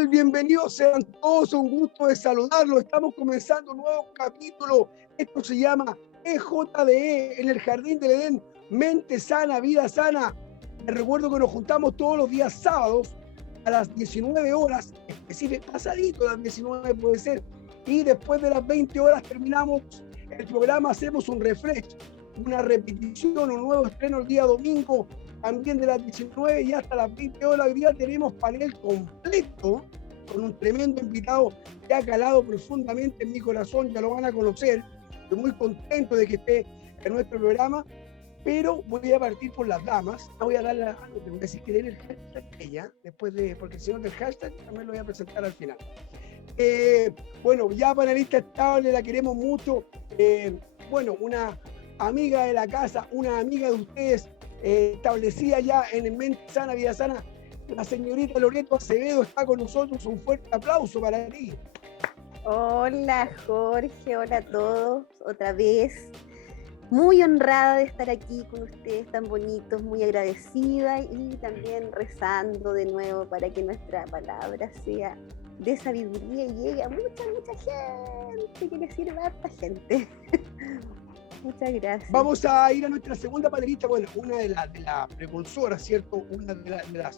tal? Bienvenidos sean todos, un gusto de saludarlos. Estamos comenzando un nuevo capítulo. Esto se llama EJDE, en el Jardín del Edén, mente sana, vida sana. Les recuerdo que nos juntamos todos los días sábados a las 19 horas, específicamente pasadito las 19 puede ser, y después de las 20 horas terminamos el programa, hacemos un refresh, una repetición, un nuevo estreno el día domingo, también de las 19 y hasta las 20 horas. Hoy día tenemos panel completo con un tremendo invitado que ha calado profundamente en mi corazón, ya lo van a conocer. Estoy muy contento de que esté en nuestro programa, pero voy a partir por las damas. Voy a darle algo, te voy a decir que den el hashtag ella, después de, porque si no del hashtag también lo voy a presentar al final. Bueno, ya panelista estable, la queremos mucho. Bueno, una amiga de la casa, una amiga de ustedes, establecida ya en Mente Sana, Vida Sana, la señorita Loreto Acevedo está con nosotros. Un fuerte aplauso para ti. Hola Jorge, hola a todos, otra vez. Muy honrada de estar aquí con ustedes tan bonitos, muy agradecida y también rezando de nuevo para que nuestra palabra sea de sabiduría y llegue a mucha gente, que le sirva a harta gente. Muchas gracias. Vamos a ir a nuestra segunda panelista, bueno, una de las precursoras, ¿cierto? Una de las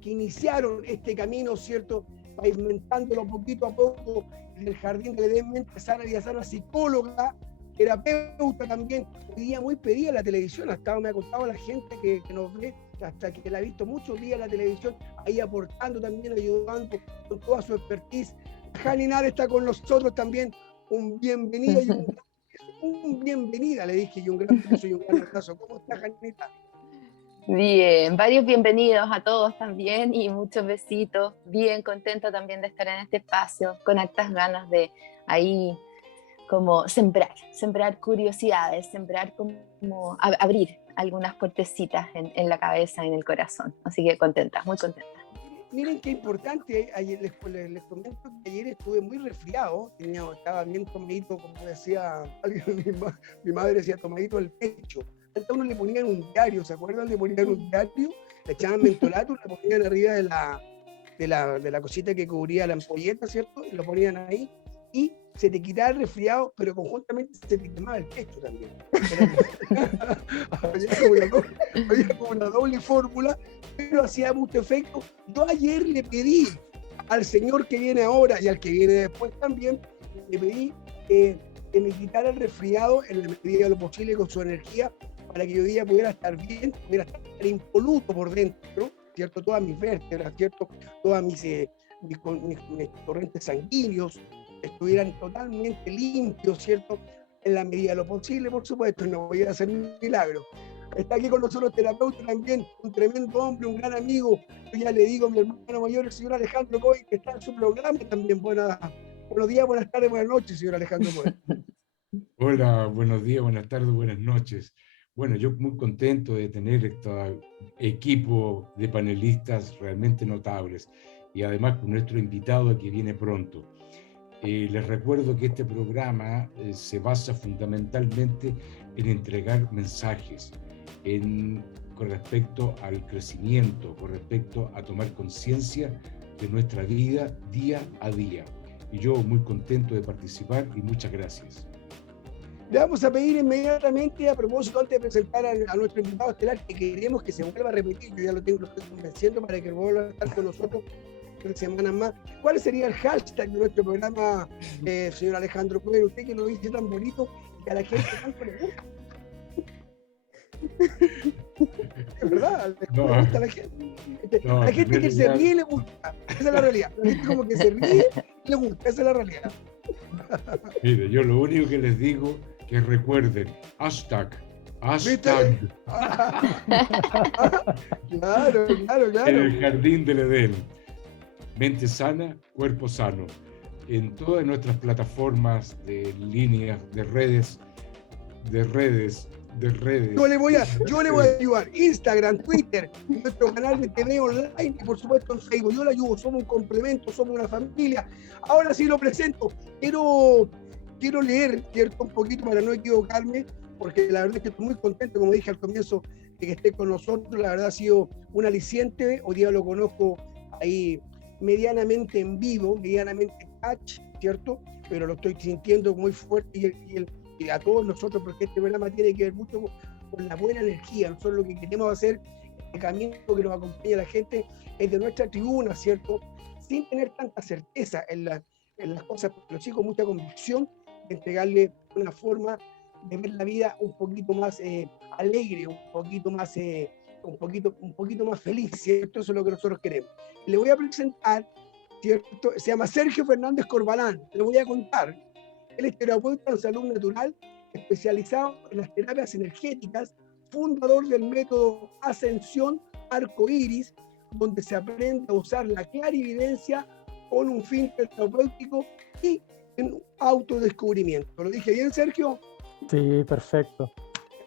que iniciaron este camino, ¿cierto? Pavimentándolo poquito a poco en el Jardín del Edén, mente sana, vida sana, psicóloga, terapeuta también. Hoy día muy pedida en la televisión, hasta me ha contado la gente que nos ve, hasta que la ha visto muchos días en la televisión, ahí aportando también, ayudando con toda su expertise. Jani Nara está con nosotros también. Un bienvenido y un bienvenida, le dije, y un gran beso y un gran abrazo. ¿Cómo está, Janita? Bien, varios bienvenidos a todos también y muchos besitos. Bien contenta también de estar en este espacio, con hartas ganas de ahí como sembrar curiosidades, sembrar como abrir algunas puertecitas en la cabeza, en el corazón. Así que contenta, muy contenta. Miren qué importante, ayer les comento que ayer estuve muy resfriado, estaba bien tomadito, como decía alguien, mi madre decía, tomadito el pecho. Antes a uno le ponían un diario, ¿se acuerdan? Le ponían un diario, le echaban mentolato, le ponían arriba de la cosita que cubría la ampolleta, ¿cierto? Y lo ponían ahí y se te quitaba el resfriado, pero conjuntamente se te quemaba el pecho también. Había como una doble fórmula, pero hacía mucho efecto. Yo ayer le pedí al señor que viene ahora y al que viene después también, le pedí que me quitara el resfriado en la medida de lo posible con su energía, para que yo día pudiera estar bien, pudiera estar impoluto por dentro, ¿cierto? Todas mis vértebras, ¿cierto? Todas mis torrentes sanguíneos estuvieran totalmente limpios, ¿cierto? En la medida de lo posible, por supuesto, no voy a hacer un milagro. Está aquí con nosotros terapeuta también, un tremendo hombre, un gran amigo. Yo ya le digo a mi hermano mayor, el señor Alejandro Coy, que está en su programa también. Buenos días, buenas tardes, buenas noches, señor Alejandro Coy. Hola, buenos días, buenas tardes, buenas noches. Bueno, yo muy contento de tener este equipo de panelistas realmente notables y además con nuestro invitado que viene pronto. Les recuerdo que este programa se basa fundamentalmente en entregar mensajes con respecto al crecimiento, con respecto a tomar conciencia de nuestra vida día a día. Y yo muy contento de participar y muchas gracias. Le vamos a pedir inmediatamente, a propósito, antes de presentar a nuestro invitado estelar, que queremos que se vuelva a repetir, yo ya lo estoy convenciendo para que vuelva a estar con nosotros 3 semanas más. ¿Cuál sería el hashtag de nuestro programa, señor Alejandro Coy? Usted que lo dice tan bonito y que a la gente tanto le gusta. Es verdad, le gusta a la gente. A la gente que se ríe le gusta, esa es la realidad. La gente como que se ríe le gusta, esa es la realidad. Mire, yo lo único que les digo que recuerden, hashtag. Claro. En el Jardín del Edén. Mente sana, cuerpo sano. En todas nuestras plataformas de líneas, de redes. Yo le voy a ayudar. Instagram, Twitter, nuestro canal de TV online y por supuesto en Facebook. Yo le ayudo, somos un complemento, somos una familia. Ahora sí lo presento. Quiero leer, ¿cierto? Un poquito para no equivocarme, porque la verdad es que estoy muy contento, como dije al comienzo, de que esté con nosotros. La verdad ha sido un aliciente. Hoy día lo conozco ahí medianamente en vivo, medianamente catch, ¿cierto? Pero lo estoy sintiendo muy fuerte y a todos nosotros, porque este programa tiene que ver mucho con la buena energía. Nosotros lo que queremos hacer, el camino que nos acompaña la gente, es de nuestra tribuna, ¿cierto? Sin tener tanta certeza en las cosas, pero sí con mucha convicción, de entregarle una forma de ver la vida un poquito más alegre, un poquito más feliz, ¿cierto? Eso es lo que nosotros queremos. Le voy a presentar, ¿cierto? Se llama Sergio Fernández Corbalán. Le voy a contar. Él es terapeuta en salud natural, especializado en las terapias energéticas, fundador del método Ascensión Arcoíris, donde se aprende a usar la clarividencia con un fin terapéutico y en autodescubrimiento. ¿Lo dije bien, Sergio? Sí, perfecto.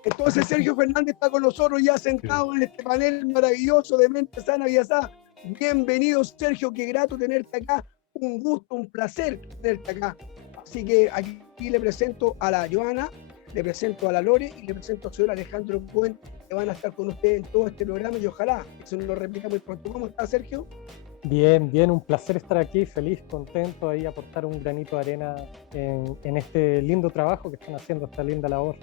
Entonces Sergio Fernández está con nosotros ya sentado en este panel maravilloso de Mente Sana, Vida Sana. Bienvenido, Sergio, qué grato tenerte acá, un gusto, un placer tenerte acá. Así que aquí le presento a la Joana, le presento a la Lore y le presento al señor Alejandro Cohen, que van a estar con ustedes en todo este programa y ojalá eso nos lo repita muy pronto. ¿Cómo está, Sergio? Bien, bien, un placer estar aquí, feliz, contento ahí aportar un granito de arena en este lindo trabajo que están haciendo, esta linda labor.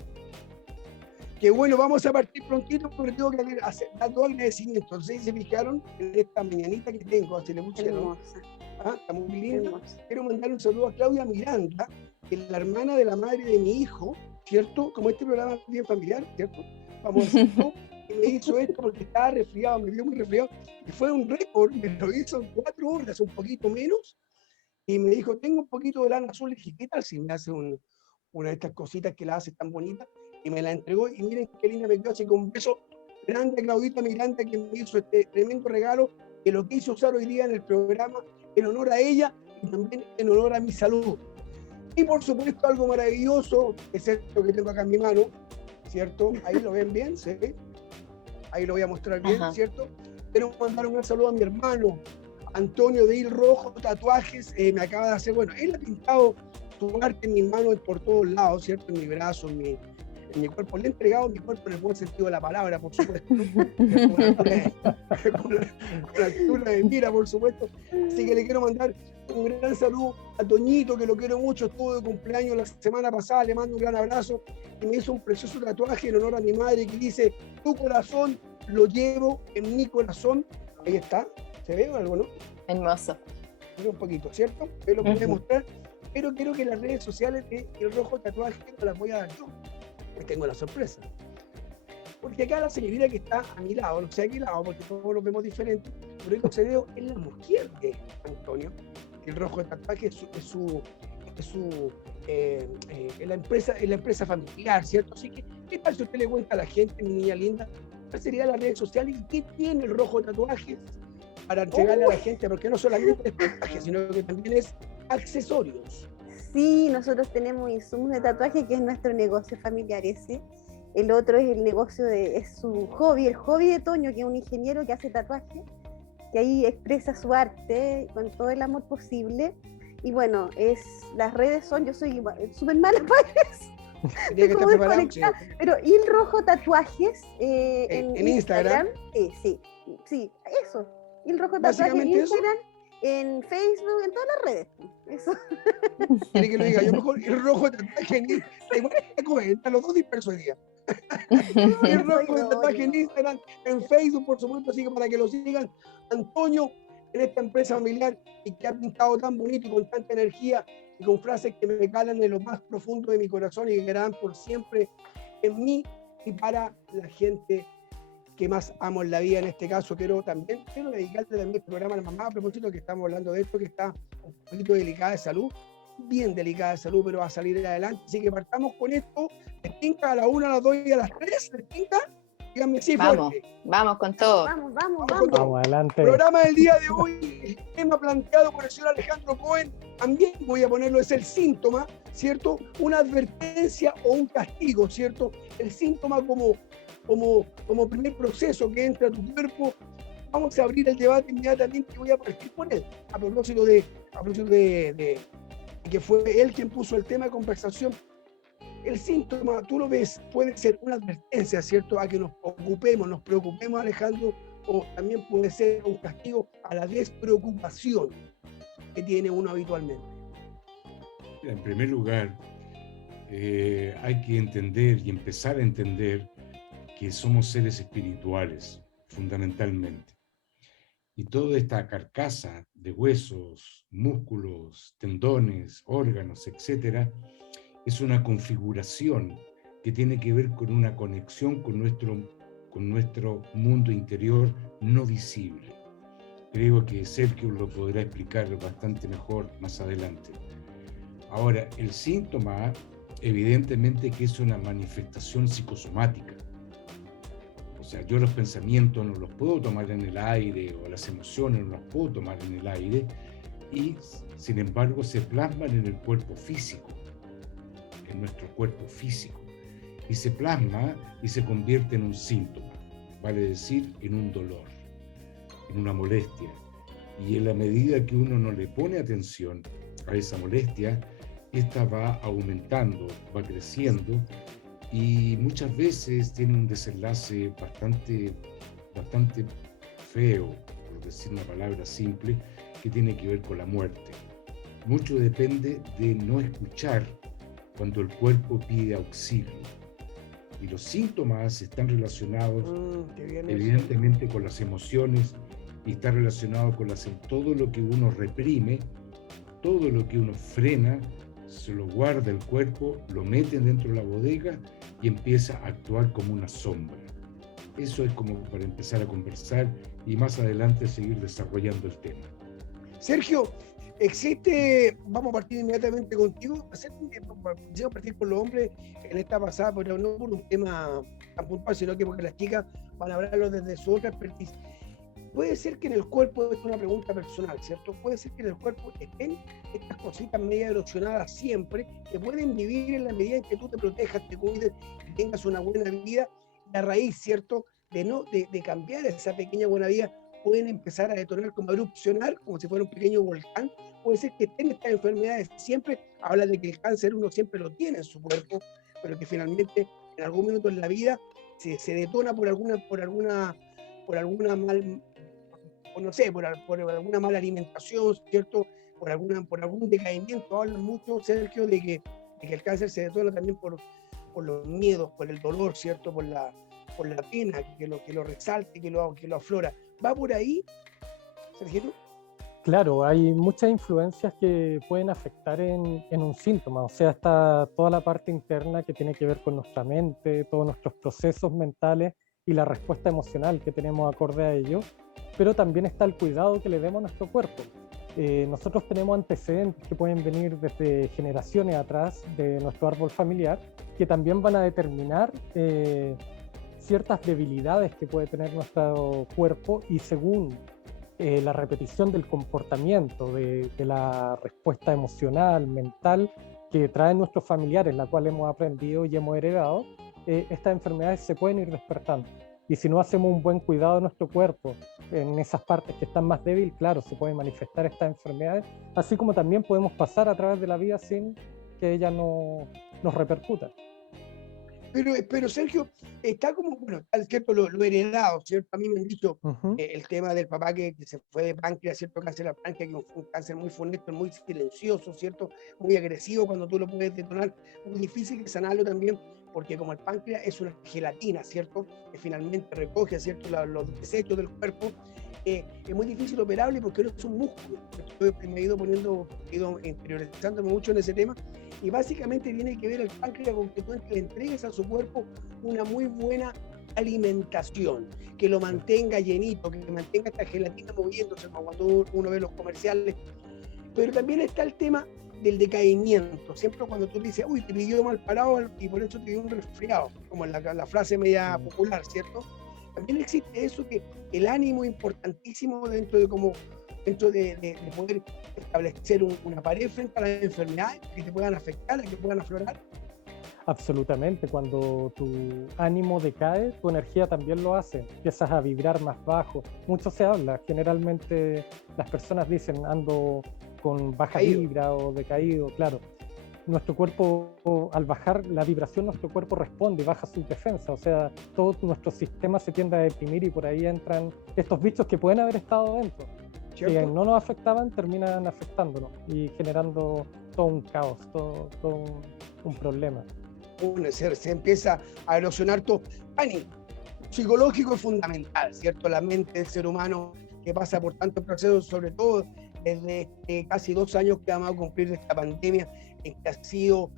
Que bueno, vamos a partir prontito porque tengo que dar dos agradecimientos. No sé si se fijaron en esta mañanita que tengo, se le pusieron. Está muy linda. Quiero mandar un saludo a Claudia Miranda, que es la hermana de la madre de mi hijo, ¿cierto? Como este programa es bien familiar, ¿cierto? Vamos a decirlo. Y me hizo esto porque estaba resfriado, me dio muy resfriado. Y fue un récord, me lo hizo en 4 horas, un poquito menos. Y me dijo, tengo un poquito de lana azul. Y dije, ¿qué tal si me hace una de estas cositas que la hace tan bonita? Y me la entregó. Y miren qué linda me quedó. Así que un beso grande a Claudita Miranda, que me hizo este tremendo regalo, que lo quise usar hoy día en el programa en honor a ella y también en honor a mi salud. Y por supuesto algo maravilloso, es esto que tengo acá en mi mano, ¿cierto? Ahí lo ven bien, ¿sí? Ahí lo voy a mostrar bien, ajá, ¿cierto? Quiero mandar un gran saludo a mi hermano, Antonio de Il Rojo Tatuajes, me acaba de hacer, bueno, él ha pintado su arte en mis manos por todos lados, ¿cierto? En mi brazo, en mi cuerpo. Le he entregado mi cuerpo en el buen sentido de la palabra, por supuesto. con la altura de mira, por supuesto. Así que le quiero mandar un gran saludo a Toñito, que lo quiero mucho, estuvo de cumpleaños la semana pasada, le mando un gran abrazo. Y me hizo un precioso tatuaje en honor a mi madre que dice, tu corazón lo llevo en mi corazón. Ahí está. ¿Se ve algo, no? Hermoso. Un poquito, ¿cierto? Ahí lo pueden mostrar. Pero quiero que las redes sociales de El Rojo Tatuaje no las voy a dar yo. Pues tengo la sorpresa. Porque acá la señorita que está a mi lado, no sé a qué lado, porque todos lo vemos diferentes, pero el que se veo es la mujer de Antonio. El Rojo de Tatuaje es la empresa familiar, ¿cierto? Así que, ¿qué tal si usted le cuenta a la gente, mi niña linda, cuál sería las redes sociales y qué tiene el Rojo de Tatuajes para entregarle a la gente? Porque no solamente es tatuaje, sino que también es accesorios. Sí, nosotros tenemos insumos de tatuaje, que es nuestro negocio familiar ese. El otro es el negocio es su hobby, el hobby de Toño, que es un ingeniero que hace tatuaje, que ahí expresa su arte con todo el amor posible. Y bueno, las redes son, yo soy súper mala para eso. Tenía que estar preparado, sí. Pero Il Rojo Tatuajes en Instagram. Sí, eso. Il Rojo Tatuajes en Instagram. Eso. En Facebook, en todas las redes. Eso. Quiere que lo diga, yo mejor El Rojo de Tatuaje en Instagram. Están los dos dispersos hoy día. El Rojo de Tatuaje en Instagram, en Facebook, por supuesto, así que para que lo sigan. Antonio, en esta empresa familiar y que ha pintado tan bonito y con tanta energía y con frases que me calan en lo más profundo de mi corazón y que quedarán por siempre en mí y para la gente que más amo en la vida. En este caso quiero dedicarle también el programa a la mamá, a propósito que estamos hablando de esto, que está un poquito delicada de salud, bien delicada de salud, pero va a salir adelante. Así que partamos con esto. ¿Les tinca a la 1, a las 2 y a las 3? ¿Les tinca? Díganme sí, fuerte. Vamos con todo. Vamos adelante. El programa del día de hoy, el tema planteado por el señor Alejandro Cohen, también voy a ponerlo, es el síntoma, ¿cierto? Una advertencia o un castigo, ¿cierto? El síntoma como primer proceso que entra a tu cuerpo. Vamos a abrir el debate inmediatamente y voy a partir por él. A propósito de que fue él quien puso el tema de conversación. El síntoma, tú lo ves, puede ser una advertencia, ¿cierto? A que nos preocupemos, Alejandro, o también puede ser un castigo a la despreocupación que tiene uno habitualmente? En primer lugar, hay que entender y empezar a entender que somos seres espirituales, fundamentalmente. Y toda esta carcasa de huesos, músculos, tendones, órganos, etcétera, es una configuración que tiene que ver con una conexión con nuestro mundo interior no visible. Creo que Sergio lo podrá explicar bastante mejor más adelante. Ahora, el síntoma, evidentemente que es una manifestación psicosomática. O sea, yo los pensamientos no los puedo tomar en el aire, o las emociones no las puedo tomar en el aire, y sin embargo se plasman en el cuerpo físico, en nuestro cuerpo físico, y se plasma y se convierte en un síntoma, vale decir, en un dolor, en una molestia. Y en la medida que uno no le pone atención a esa molestia, esta va aumentando, va creciendo, y muchas veces tiene un desenlace bastante feo, por decir una palabra simple, que tiene que ver con la muerte. Mucho depende de no escuchar cuando el cuerpo pide auxilio. Y los síntomas están relacionados evidentemente con las emociones, y está relacionado con todo lo que uno reprime, todo lo que uno frena, se lo guarda el cuerpo, lo mete dentro de la bodega y empieza a actuar como una sombra. Eso es como para empezar a conversar y más adelante seguir desarrollando el tema. Sergio, vamos a partir inmediatamente contigo, vamos a partir por los hombres en esta pasada, pero no por un tema tan puntual, sino que porque las chicas van a hablarlo desde su otra expertise. Puede ser que en el cuerpo, es una pregunta personal, ¿cierto? Puede ser que en el cuerpo estén estas cositas medio erosionadas siempre, que pueden vivir en la medida en que tú te protejas, te cuides, que tengas una buena vida, y a raíz, ¿cierto?, de cambiar esa pequeña buena vida, pueden empezar a detonar, como a erupcionar, como si fuera un pequeño volcán. Puede ser que estén estas enfermedades siempre, habla de que el cáncer uno siempre lo tiene en su cuerpo, pero que finalmente en algún momento en la vida se detona por alguna mala alimentación, ¿cierto? Por algún decaimiento. Hablan mucho, Sergio, de que el cáncer se detona también por los miedos, por el dolor, ¿cierto? Por la pena, que lo resalte, que lo aflora. ¿Va por ahí, Sergio? Claro, hay muchas influencias que pueden afectar en un síntoma. O sea, está toda la parte interna que tiene que ver con nuestra mente, todos nuestros procesos mentales y la respuesta emocional que tenemos acorde a ello, pero también está el cuidado que le demos a nuestro cuerpo. Nosotros tenemos antecedentes que pueden venir desde generaciones atrás de nuestro árbol familiar, que también van a determinar ciertas debilidades que puede tener nuestro cuerpo, y según la repetición del comportamiento, de la respuesta emocional, mental, que traen nuestros familiares, la cual hemos aprendido y hemos heredado, estas enfermedades se pueden ir despertando. Y si no hacemos un buen cuidado de nuestro cuerpo en esas partes que están más débiles, claro, se pueden manifestar estas enfermedades, así como también podemos pasar a través de la vida sin que ellas nos repercutan. Pero Sergio, está como, bueno, cierto, lo heredado, ¿cierto? A mí me han dicho el tema del papá que se fue de páncreas, ¿cierto? Cáncer de páncreas, que fue un cáncer muy funesto, muy silencioso, ¿cierto? Muy agresivo cuando tú lo puedes detonar, muy difícil de sanarlo también, porque como el páncreas es una gelatina, ¿cierto? Que finalmente recoge, ¿cierto? Los desechos del cuerpo, es muy difícil operable porque no es un músculo. Me he ido interiorizándome mucho en ese tema, y básicamente tiene que ver el páncreas con que tú le entregues a su cuerpo una muy buena alimentación, que lo mantenga llenito, que mantenga esta gelatina moviéndose, como cuando uno ve los comerciales. Pero también está el tema del decaimiento. Siempre cuando tú dices, uy, te pidió mal parado y por eso te dio un resfriado, como la frase media popular, ¿cierto? También existe eso, que el ánimo es importantísimo dentro de poder establecer una pared frente a las enfermedades que te puedan afectar, que puedan aflorar. Absolutamente, cuando tu ánimo decae, tu energía también lo hace, empiezas a vibrar más bajo. Mucho se habla, generalmente las personas dicen ando con baja vibra o decaído, claro. Nuestro cuerpo, al bajar la vibración, nuestro cuerpo responde y baja su defensa, o sea, todo nuestro sistema se tiende a deprimir y por ahí entran estos bichos que pueden haber estado dentro. que no nos afectaban terminan afectándonos y generando todo un caos, todo un problema. Se empieza a erosionar todo. Ani, psicológico es fundamental, ¿cierto? La mente del ser humano que pasa por tantos procesos, sobre todo desde casi 2 años que vamos a cumplir de esta pandemia, en que ha sido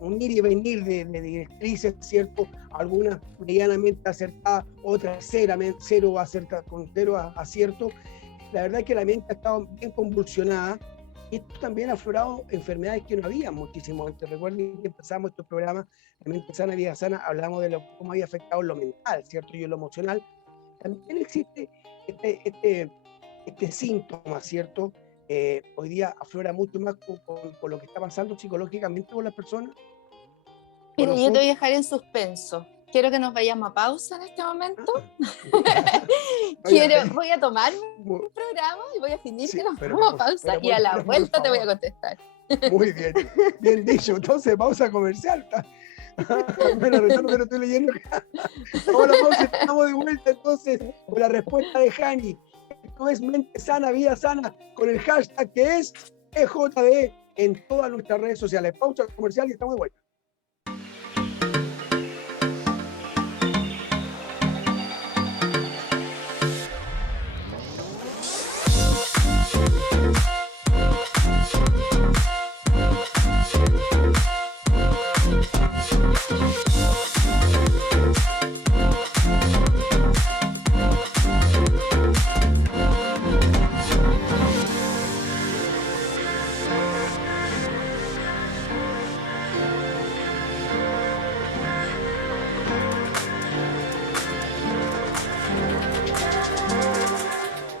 un ir y venir de directrices, ¿cierto? Algunas medianamente acertadas, otras con cero acierto. La verdad es que la mente ha estado bien convulsionada. Y esto también ha aflorado enfermedades que no había muchísimo antes. Recuerden que empezamos estos programas, La Mente Sana, Vida Sana, hablamos de cómo había afectado lo mental, ¿cierto? Y lo emocional. También existe este síntoma, ¿cierto? Hoy día aflora mucho más con lo que está pasando psicológicamente con las personas. Mira, yo te voy a dejar en suspenso. Quiero que nos vayamos a pausa en este momento. Voy a tomar un programa y voy a fingir que nos vamos a pausa y a la vuelta te voy a contestar. Muy bien, bien dicho. Entonces, pausa comercial. Bueno, retorno, pero estoy leyendo. Vamos a la pausa, estamos de vuelta entonces con la respuesta de Hani. Esto es Mente Sana, Vida Sana, con el hashtag que es EJDE en todas nuestras redes sociales. Pausa comercial y estamos de vuelta.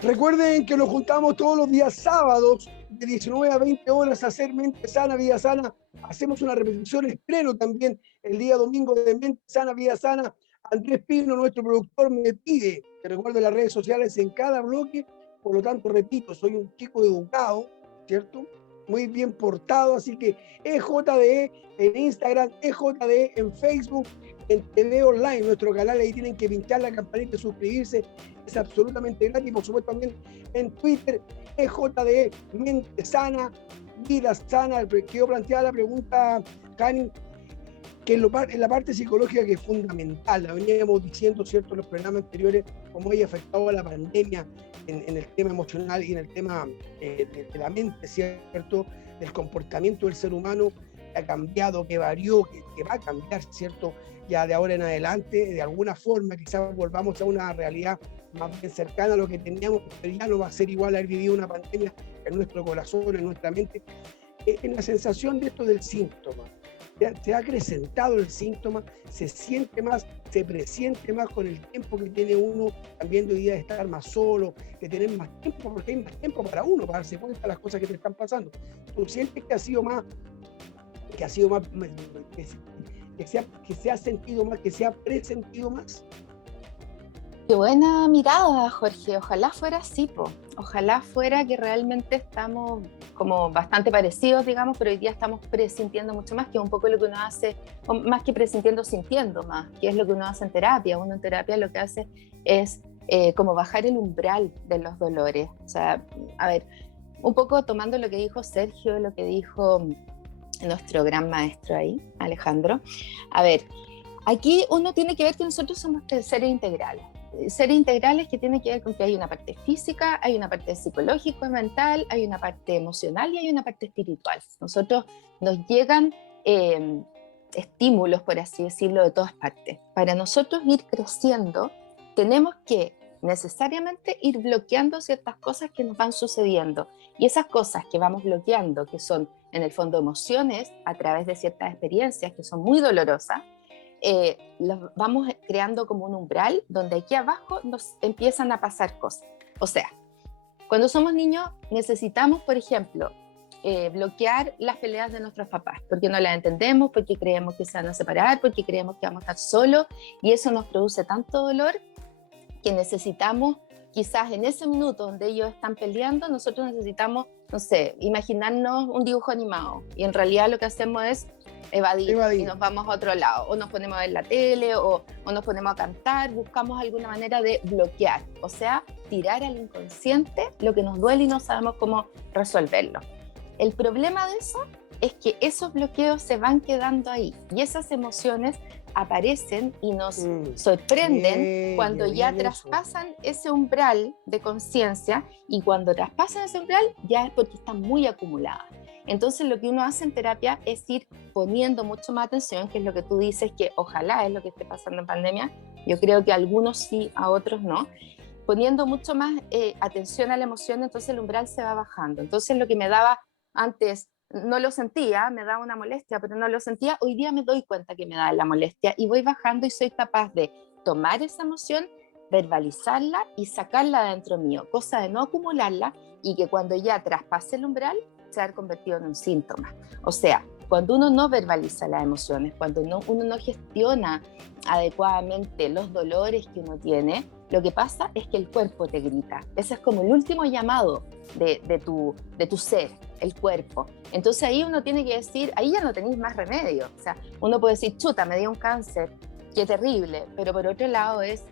Recuerden que nos juntamos todos los días sábados de 19 a 20 horas a hacer Mente Sana, Vida Sana. Hacemos una repetición estreno también el día domingo de Mente Sana, Vida Sana. Andrés Pino, nuestro productor, me pide que recuerde las redes sociales en cada bloque. Por lo tanto, repito, soy un chico educado, ¿cierto? Muy bien portado, así que EJDE en Instagram, EJDE en Facebook, en TV Online, nuestro canal, ahí tienen que pinchar la campanita y suscribirse, es absolutamente gratis. Por supuesto también en Twitter, EJDE, Mente Sana, Vida Sana. Quedó planteada la pregunta, Hani, que en la parte psicológica, que es fundamental, la veníamos diciendo, ¿cierto?, en los programas anteriores, cómo haya afectado a la pandemia en el tema emocional y en el tema de la mente, ¿cierto?, del comportamiento del ser humano, que ha cambiado, que varió, que va a cambiar, ¿cierto?, ya de ahora en adelante, de alguna forma, quizás volvamos a una realidad más bien cercana a lo que teníamos, pero ya no va a ser igual haber vivido una pandemia en nuestro corazón, en nuestra mente. En la sensación de esto del síntoma, se ha acrecentado el síntoma, se siente más, se presiente más con el tiempo que tiene uno, también de hoy día de estar más solo, de tener más tiempo, porque hay más tiempo para uno, para darse cuenta de las cosas que te están pasando. ¿Tú sientes que ha sido más, que se ha sentido más, que se ha presentido más? Qué buena mirada, Jorge. Ojalá fuera así, po. Ojalá fuera que realmente estamos como bastante parecidos, digamos, pero hoy día estamos presintiendo mucho más, que es un poco lo que uno hace, más que presintiendo, sintiendo más, que es lo que uno hace en terapia. Uno en terapia lo que hace es como bajar el umbral de los dolores. O sea, a ver, un poco tomando lo que dijo Sergio, lo que dijo nuestro gran maestro ahí, Alejandro. A ver, aquí uno tiene que ver que nosotros somos seres integrales. Seres integrales que tienen que ver con que hay una parte física, hay una parte psicológica y mental, hay una parte emocional y hay una parte espiritual. Nosotros nos llegan estímulos, por así decirlo, de todas partes. Para nosotros ir creciendo, tenemos que necesariamente ir bloqueando ciertas cosas que nos van sucediendo. Y esas cosas que vamos bloqueando, que son en el fondo emociones, a través de ciertas experiencias que son muy dolorosas, los vamos creando como un umbral donde aquí abajo nos empiezan a pasar cosas. O sea, cuando somos niños necesitamos, por ejemplo, bloquear las peleas de nuestros papás, porque no las entendemos, porque creemos que se van a separar, porque creemos que vamos a estar solos, y eso nos produce tanto dolor que necesitamos, quizás en ese minuto donde ellos están peleando, nosotros necesitamos, no sé, imaginarnos un dibujo animado, y en realidad lo que hacemos es evadir y nos vamos a otro lado, o nos ponemos a ver la tele, o nos ponemos a cantar, buscamos alguna manera de bloquear, o sea, tirar al inconsciente lo que nos duele y no sabemos cómo resolverlo. El problema de eso es que esos bloqueos se van quedando ahí y esas emociones aparecen y nos sorprenden cuando ya traspasan ese umbral de conciencia, y cuando traspasan ese umbral ya es porque están muy acumuladas. Entonces lo que uno hace en terapia es ir poniendo mucho más atención, que es lo que tú dices, que ojalá es lo que esté pasando en pandemia. Yo creo que a algunos sí, a otros no. Poniendo mucho más atención a la emoción, entonces el umbral se va bajando. Entonces lo que me daba antes, no lo sentía, me daba una molestia, pero no lo sentía, hoy día me doy cuenta que me da la molestia y voy bajando y soy capaz de tomar esa emoción, verbalizarla y sacarla de dentro mío, cosa de no acumularla y que cuando ya traspase el umbral se ha convertido en un síntoma. O sea, cuando uno no verbaliza las emociones, cuando uno no gestiona adecuadamente los dolores que uno tiene, lo que pasa es que el cuerpo te grita. Ese es como el último llamado de tu ser, el cuerpo. Entonces ahí uno tiene que decir, ahí ya no tenéis más remedio. O sea, uno puede decir, chuta, me dio un cáncer, qué terrible, pero por otro lado es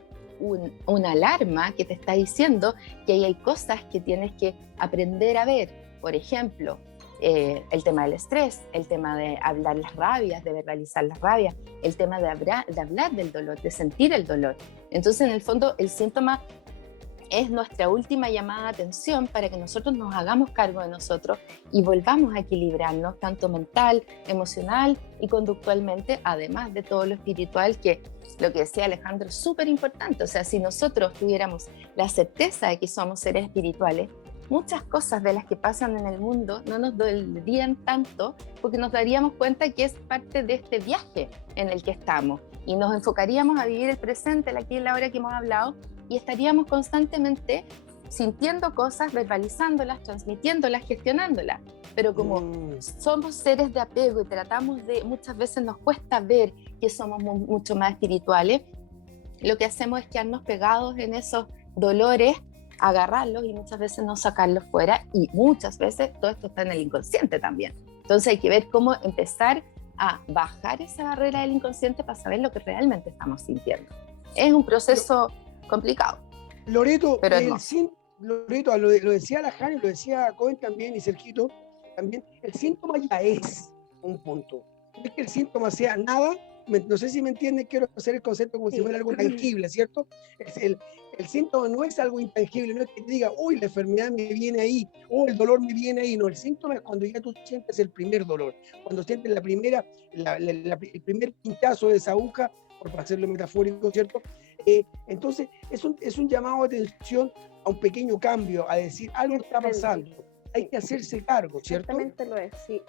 una alarma que te está diciendo que ahí hay cosas que tienes que aprender a ver. Por ejemplo, el tema del estrés, el tema de hablar las rabias, de verbalizar las rabias, el tema de hablar del dolor, de sentir el dolor. Entonces, en el fondo, el síntoma es nuestra última llamada de atención para que nosotros nos hagamos cargo de nosotros y volvamos a equilibrarnos, tanto mental, emocional y conductualmente, además de todo lo espiritual, que lo que decía Alejandro es súper importante. O sea, si nosotros tuviéramos la certeza de que somos seres espirituales, muchas cosas de las que pasan en el mundo no nos dolerían tanto, porque nos daríamos cuenta que es parte de este viaje en el que estamos y nos enfocaríamos a vivir el presente, el aquí y la hora que hemos hablado, y estaríamos constantemente sintiendo cosas, verbalizándolas, transmitiéndolas, gestionándolas. Pero como somos seres de apego y tratamos de, muchas veces nos cuesta ver que somos mucho más espirituales, lo que hacemos es quedarnos pegados en esos dolores, agarrarlos y muchas veces no sacarlos fuera, y muchas veces todo esto está en el inconsciente también. Entonces hay que ver cómo empezar a bajar esa barrera del inconsciente para saber lo que realmente estamos sintiendo. Es un proceso complicado. Loreto, pero Loreto, lo decía la Jani, lo decía Cohen también y Sergito también, el síntoma ya es un punto. No es que el síntoma sea nada, no sé si me entienden, quiero hacer el concepto como si fuera algo tangible, ¿cierto? El síntoma no es algo intangible, no es que te diga, uy, la enfermedad me viene ahí, o el dolor me viene ahí, no, el síntoma es cuando ya tú sientes el primer dolor, cuando sientes el primer pinchazo de esa aguja, por hacerlo metafórico, ¿cierto? Entonces, es un llamado de atención a un pequeño cambio, a decir, algo está pasando, hay que hacerse cargo, ¿cierto? Exactamente lo es, sí.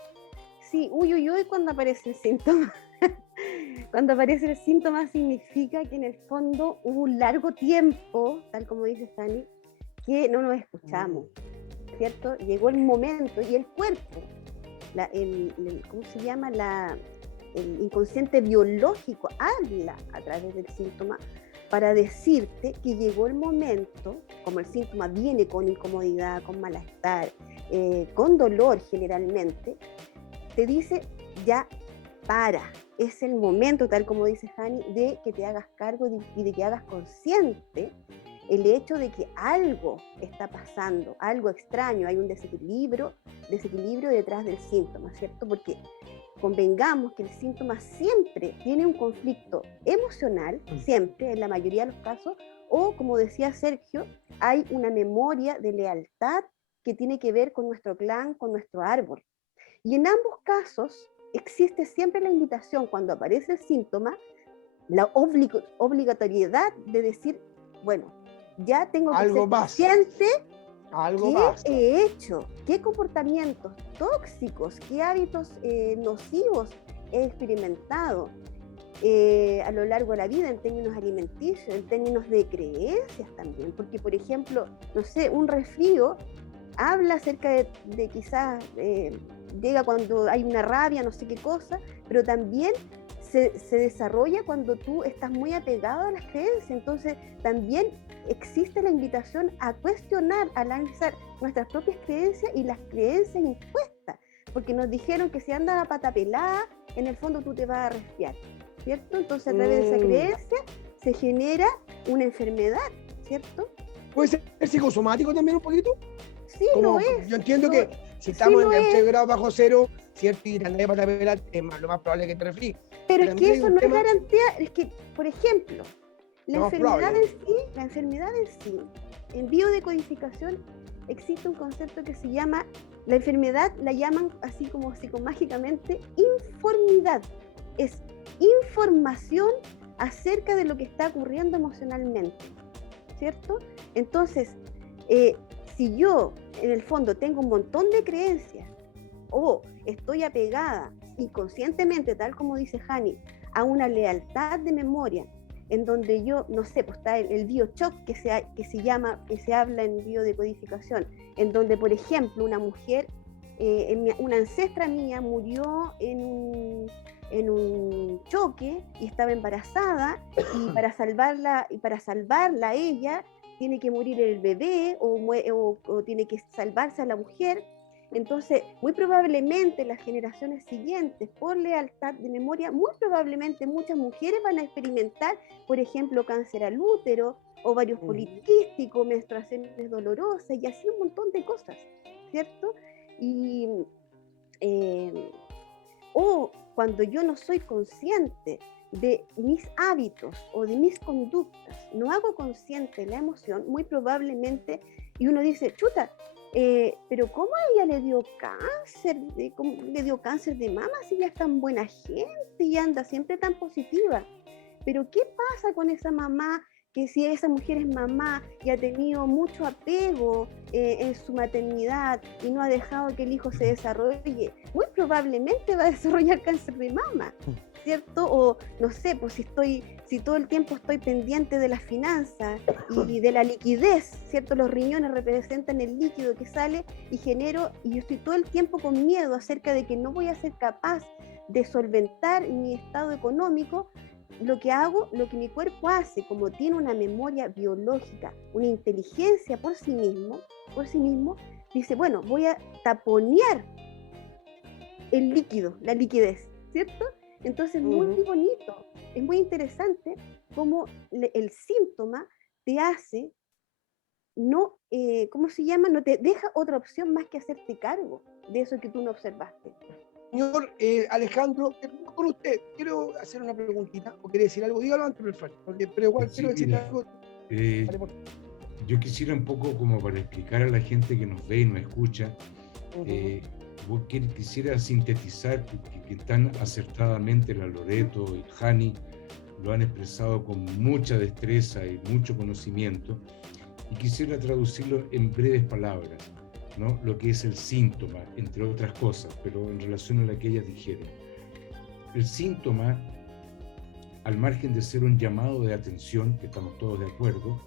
Sí, uy, cuando aparece el síntoma. Cuando aparece el síntoma significa que en el fondo hubo un largo tiempo, tal como dice Fanny, que no nos escuchamos, ¿cierto? Llegó el momento y el cuerpo, ¿cómo se llama? El inconsciente biológico habla a través del síntoma para decirte que llegó el momento, como el síntoma viene con incomodidad, con malestar, con dolor generalmente, te dice ya es el momento, tal como dice Jani, de que te hagas cargo y de que hagas consciente el hecho de que algo está pasando, algo extraño, hay un desequilibrio detrás del síntoma, ¿cierto? Porque convengamos que el síntoma siempre tiene un conflicto emocional, siempre, en la mayoría de los casos, o como decía Sergio, hay una memoria de lealtad que tiene que ver con nuestro clan, con nuestro árbol. Y en ambos casos existe siempre la invitación, cuando aparece el síntoma, la obligatoriedad de decir, bueno, ya tengo que ser consciente qué he hecho, qué comportamientos tóxicos, qué hábitos nocivos he experimentado a lo largo de la vida en términos alimenticios, en términos de creencias también, porque por ejemplo, no sé, un resfrío habla acerca de quizás llega cuando hay una rabia, no sé qué cosa, pero también se desarrolla cuando tú estás muy apegado a las creencias. Entonces también existe la invitación a cuestionar, a analizar nuestras propias creencias y las creencias impuestas, porque nos dijeron que si anda a pata pelada en el fondo tú te vas a resfriar, ¿cierto? Entonces a través de esa creencia se genera una enfermedad, ¿cierto? ¿Puede ser psicosomático también un poquito? Sí, lo es. Yo entiendo que si estamos sí en 6 grados bajo cero, ¿cierto? Y la nieve para tapelar, lo más probable es que te resfríes. Pero es que eso no es garantía, es que, por ejemplo, la enfermedad en sí, en biodecodificación existe un concepto que se llama, la enfermedad la llaman así como psicomágicamente informidad. Es información acerca de lo que está ocurriendo emocionalmente, ¿cierto? Entonces, si yo en el fondo tengo un montón de creencias o estoy apegada inconscientemente, tal como dice Hani, a una lealtad de memoria, en donde yo, no sé, pues está el biochoc que se habla en biodecodificación, en donde, por ejemplo, una mujer, una ancestra mía murió en un choque y estaba embarazada, y para salvarla a ella, tiene que morir el bebé o tiene que salvarse a la mujer. Entonces, muy probablemente las generaciones siguientes, por lealtad de memoria, muy probablemente muchas mujeres van a experimentar, por ejemplo, cáncer al útero, ovarios poliquísticos, menstruaciones dolorosas y así un montón de cosas, ¿cierto? O cuando yo no soy consciente de mis hábitos o de mis conductas, no hago consciente la emoción, muy probablemente, y uno dice, chuta, pero ¿cómo a ella le dio cáncer de mama si ella es tan buena gente y anda siempre tan positiva? Pero ¿qué pasa con esa mamá que si esa mujer es mamá y ha tenido mucho apego en su maternidad y no ha dejado que el hijo se desarrolle? Muy probablemente va a desarrollar cáncer de mama, ¿cierto? O no sé, pues si todo el tiempo estoy pendiente de las finanzas y de la liquidez, ¿cierto? Los riñones representan el líquido que sale y yo estoy todo el tiempo con miedo acerca de que no voy a ser capaz de solventar mi estado económico. Lo que mi cuerpo hace, como tiene una memoria biológica, una inteligencia por sí mismo, dice, bueno, voy a taponear el líquido, la liquidez, ¿cierto? Entonces, muy bonito, es muy interesante cómo el síntoma te hace, no, ¿cómo se llama? No te deja otra opción más que hacerte cargo de eso que tú no observaste. Señor Alejandro, con usted, quiero hacer una preguntita, o quiere decir algo, dígalo antes, pero igual Sí, quiero decir mira, algo. yo quisiera un poco como para explicar a la gente que nos ve y nos escucha, quisiera sintetizar que tan acertadamente la Loreto y Hani lo han expresado con mucha destreza y mucho conocimiento, y quisiera traducirlo en breves palabras, ¿no? Lo que es el síntoma, entre otras cosas, pero en relación a lo que ellas dijeron. El síntoma, al margen de ser un llamado de atención, que estamos todos de acuerdo,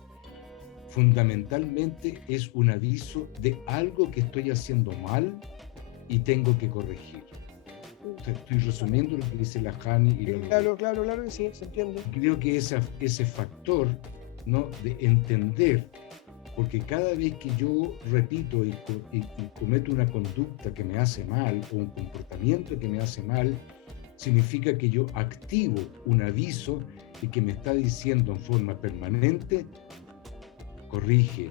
fundamentalmente es un aviso de algo que estoy haciendo mal y tengo que corregir. O sea, estoy resumiendo lo que dice la Hani y la Claro, sí, se entiende. Creo que ese factor, ¿no?, de entender, porque cada vez que yo repito y cometo una conducta que me hace mal o un comportamiento que me hace mal, significa que yo activo un aviso y que me está diciendo en forma permanente, corrige.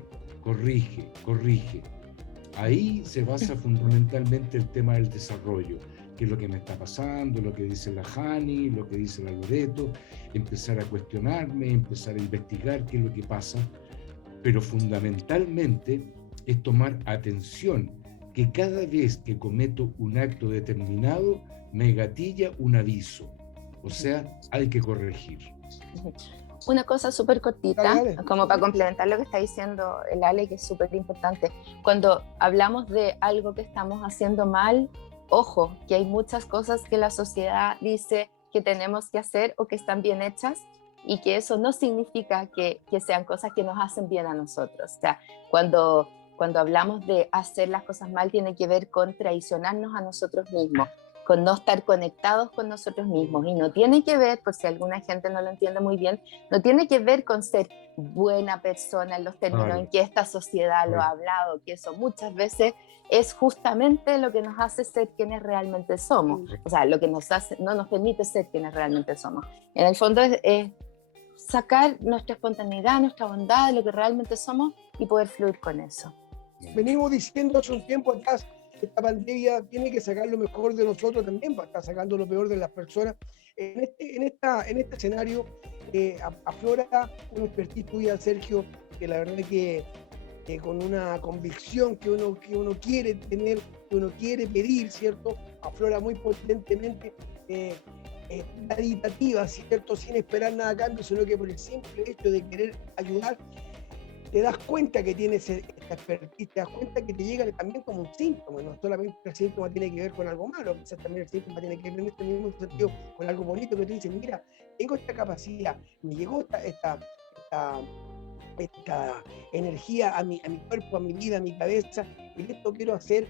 Ahí se basa fundamentalmente el tema del desarrollo, qué es lo que me está pasando, lo que dice la Hani, lo que dice la Loreto, empezar a cuestionarme, empezar a investigar qué es lo que pasa, pero fundamentalmente es tomar atención que cada vez que cometo un acto determinado me gatilla un aviso, o sea, hay que corregir. Una cosa súper cortita, como para complementar lo que está diciendo el Ale, que es súper importante. Cuando hablamos de algo que estamos haciendo mal, ojo, que hay muchas cosas que la sociedad dice que tenemos que hacer o que están bien hechas, y que eso no significa que sean cosas que nos hacen bien a nosotros. O sea, cuando hablamos de hacer las cosas mal, tiene que ver con traicionarnos a nosotros mismos. con no estar conectados con nosotros mismos. Y no tiene que ver, por si alguna gente no lo entiende muy bien, no tiene que ver con ser buena persona en los términos en que esta sociedad lo ha hablado, que eso muchas veces es justamente lo que nos hace ser quienes realmente somos, o sea, lo que no nos permite ser quienes realmente somos. En el fondo es sacar nuestra espontaneidad, nuestra bondad, lo que realmente somos y poder fluir con eso. Venimos diciendo hace un tiempo atrás, esta pandemia tiene que sacar lo mejor de nosotros también, va a estar sacando lo peor de las personas. En este escenario aflora una expertise tuya, Sergio, que la verdad es que con una convicción que uno quiere tener, que uno quiere pedir, ¿cierto? Aflora muy potentemente, caritativa, ¿cierto? Sin esperar nada a cambio, sino que por el simple hecho de querer ayudar, te das cuenta que tienes esta expertise, te das cuenta que te llega también como un síntoma, no solamente el síntoma tiene que ver con algo malo, quizás también el síntoma tiene que ver en este mismo sentido con algo bonito que te dicen, mira, tengo esta capacidad, me llegó esta energía a mi cuerpo, a mi vida, a mi cabeza, y esto quiero hacer,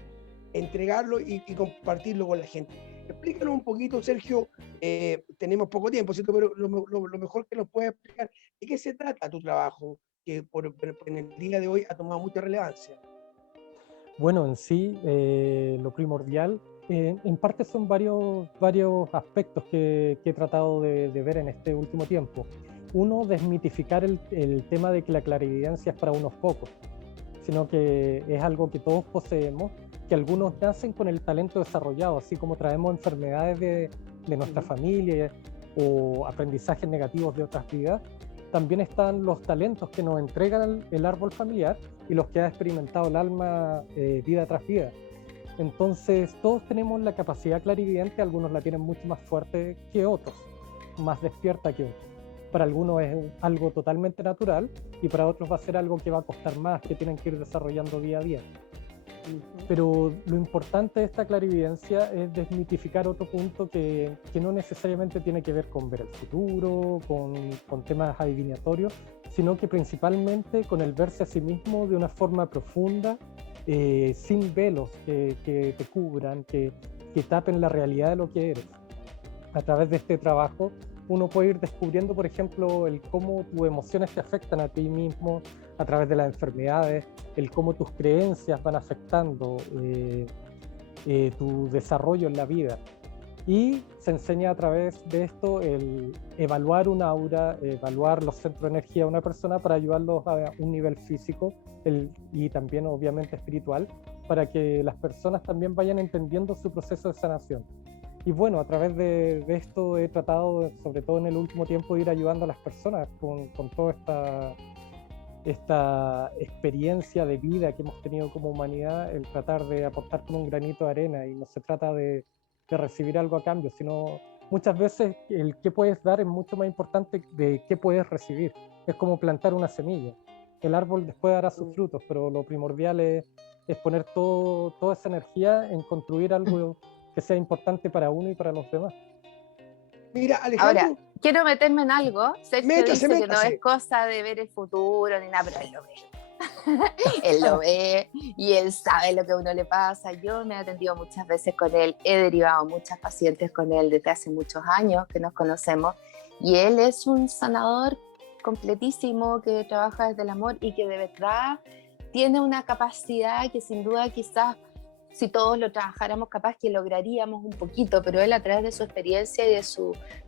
entregarlo y compartirlo con la gente. Explícanos un poquito, Sergio, tenemos poco tiempo, ¿cierto? Pero lo mejor que nos puedes explicar, ¿de qué se trata tu trabajo? Que en el día de hoy ha tomado mucha relevancia. Bueno, en sí, lo primordial, en parte son varios aspectos que he tratado de ver en este último tiempo. Uno, desmitificar el tema de que la clarividencia es para unos pocos, sino que es algo que todos poseemos, que algunos nacen con el talento desarrollado, así como traemos enfermedades de nuestra familia o aprendizajes negativos de otras vidas. También están los talentos que nos entrega el árbol familiar y los que ha experimentado el alma vida tras vida. Entonces, todos tenemos la capacidad clarividente, algunos la tienen mucho más fuerte que otros, más despierta que otros. Para algunos es algo totalmente natural y para otros va a ser algo que va a costar más, que tienen que ir desarrollando día a día. Pero lo importante de esta clarividencia es desmitificar otro punto que no necesariamente tiene que ver con ver el futuro, con temas adivinatorios, sino que principalmente con el verse a sí mismo de una forma profunda, sin velos que te cubran, que tapen la realidad de lo que eres. A través de este trabajo uno puede ir descubriendo, por ejemplo, el cómo tus emociones te afectan a ti mismo a través de las enfermedades, el cómo tus creencias van afectando tu desarrollo en la vida. Y se enseña a través de esto el evaluar un aura, evaluar los centros de energía de una persona para ayudarlos a un nivel físico y también obviamente espiritual, para que las personas también vayan entendiendo su proceso de sanación. Y bueno, a través de esto he tratado, sobre todo en el último tiempo, de ir ayudando a las personas con toda esta experiencia de vida que hemos tenido como humanidad, el tratar de aportar con un granito de arena, y no se trata de recibir algo a cambio, sino muchas veces el qué puedes dar es mucho más importante de qué puedes recibir. Es como plantar una semilla. El árbol después dará sus frutos, pero lo primordial es poner toda esa energía en construir algo que sea importante para uno y para los demás. Mira, Alejandro. Ahora, quiero meterme en algo. Sergio métase. que no es cosa de ver el futuro ni nada, pero él lo ve. Él lo ve y él sabe lo que a uno le pasa. Yo me he atendido muchas veces con él, he derivado muchas pacientes con él desde hace muchos años que nos conocemos, y él es un sanador completísimo que trabaja desde el amor y que de verdad tiene una capacidad que sin duda quizás si todos lo trabajáramos capaz que lograríamos un poquito, pero él a través de su experiencia y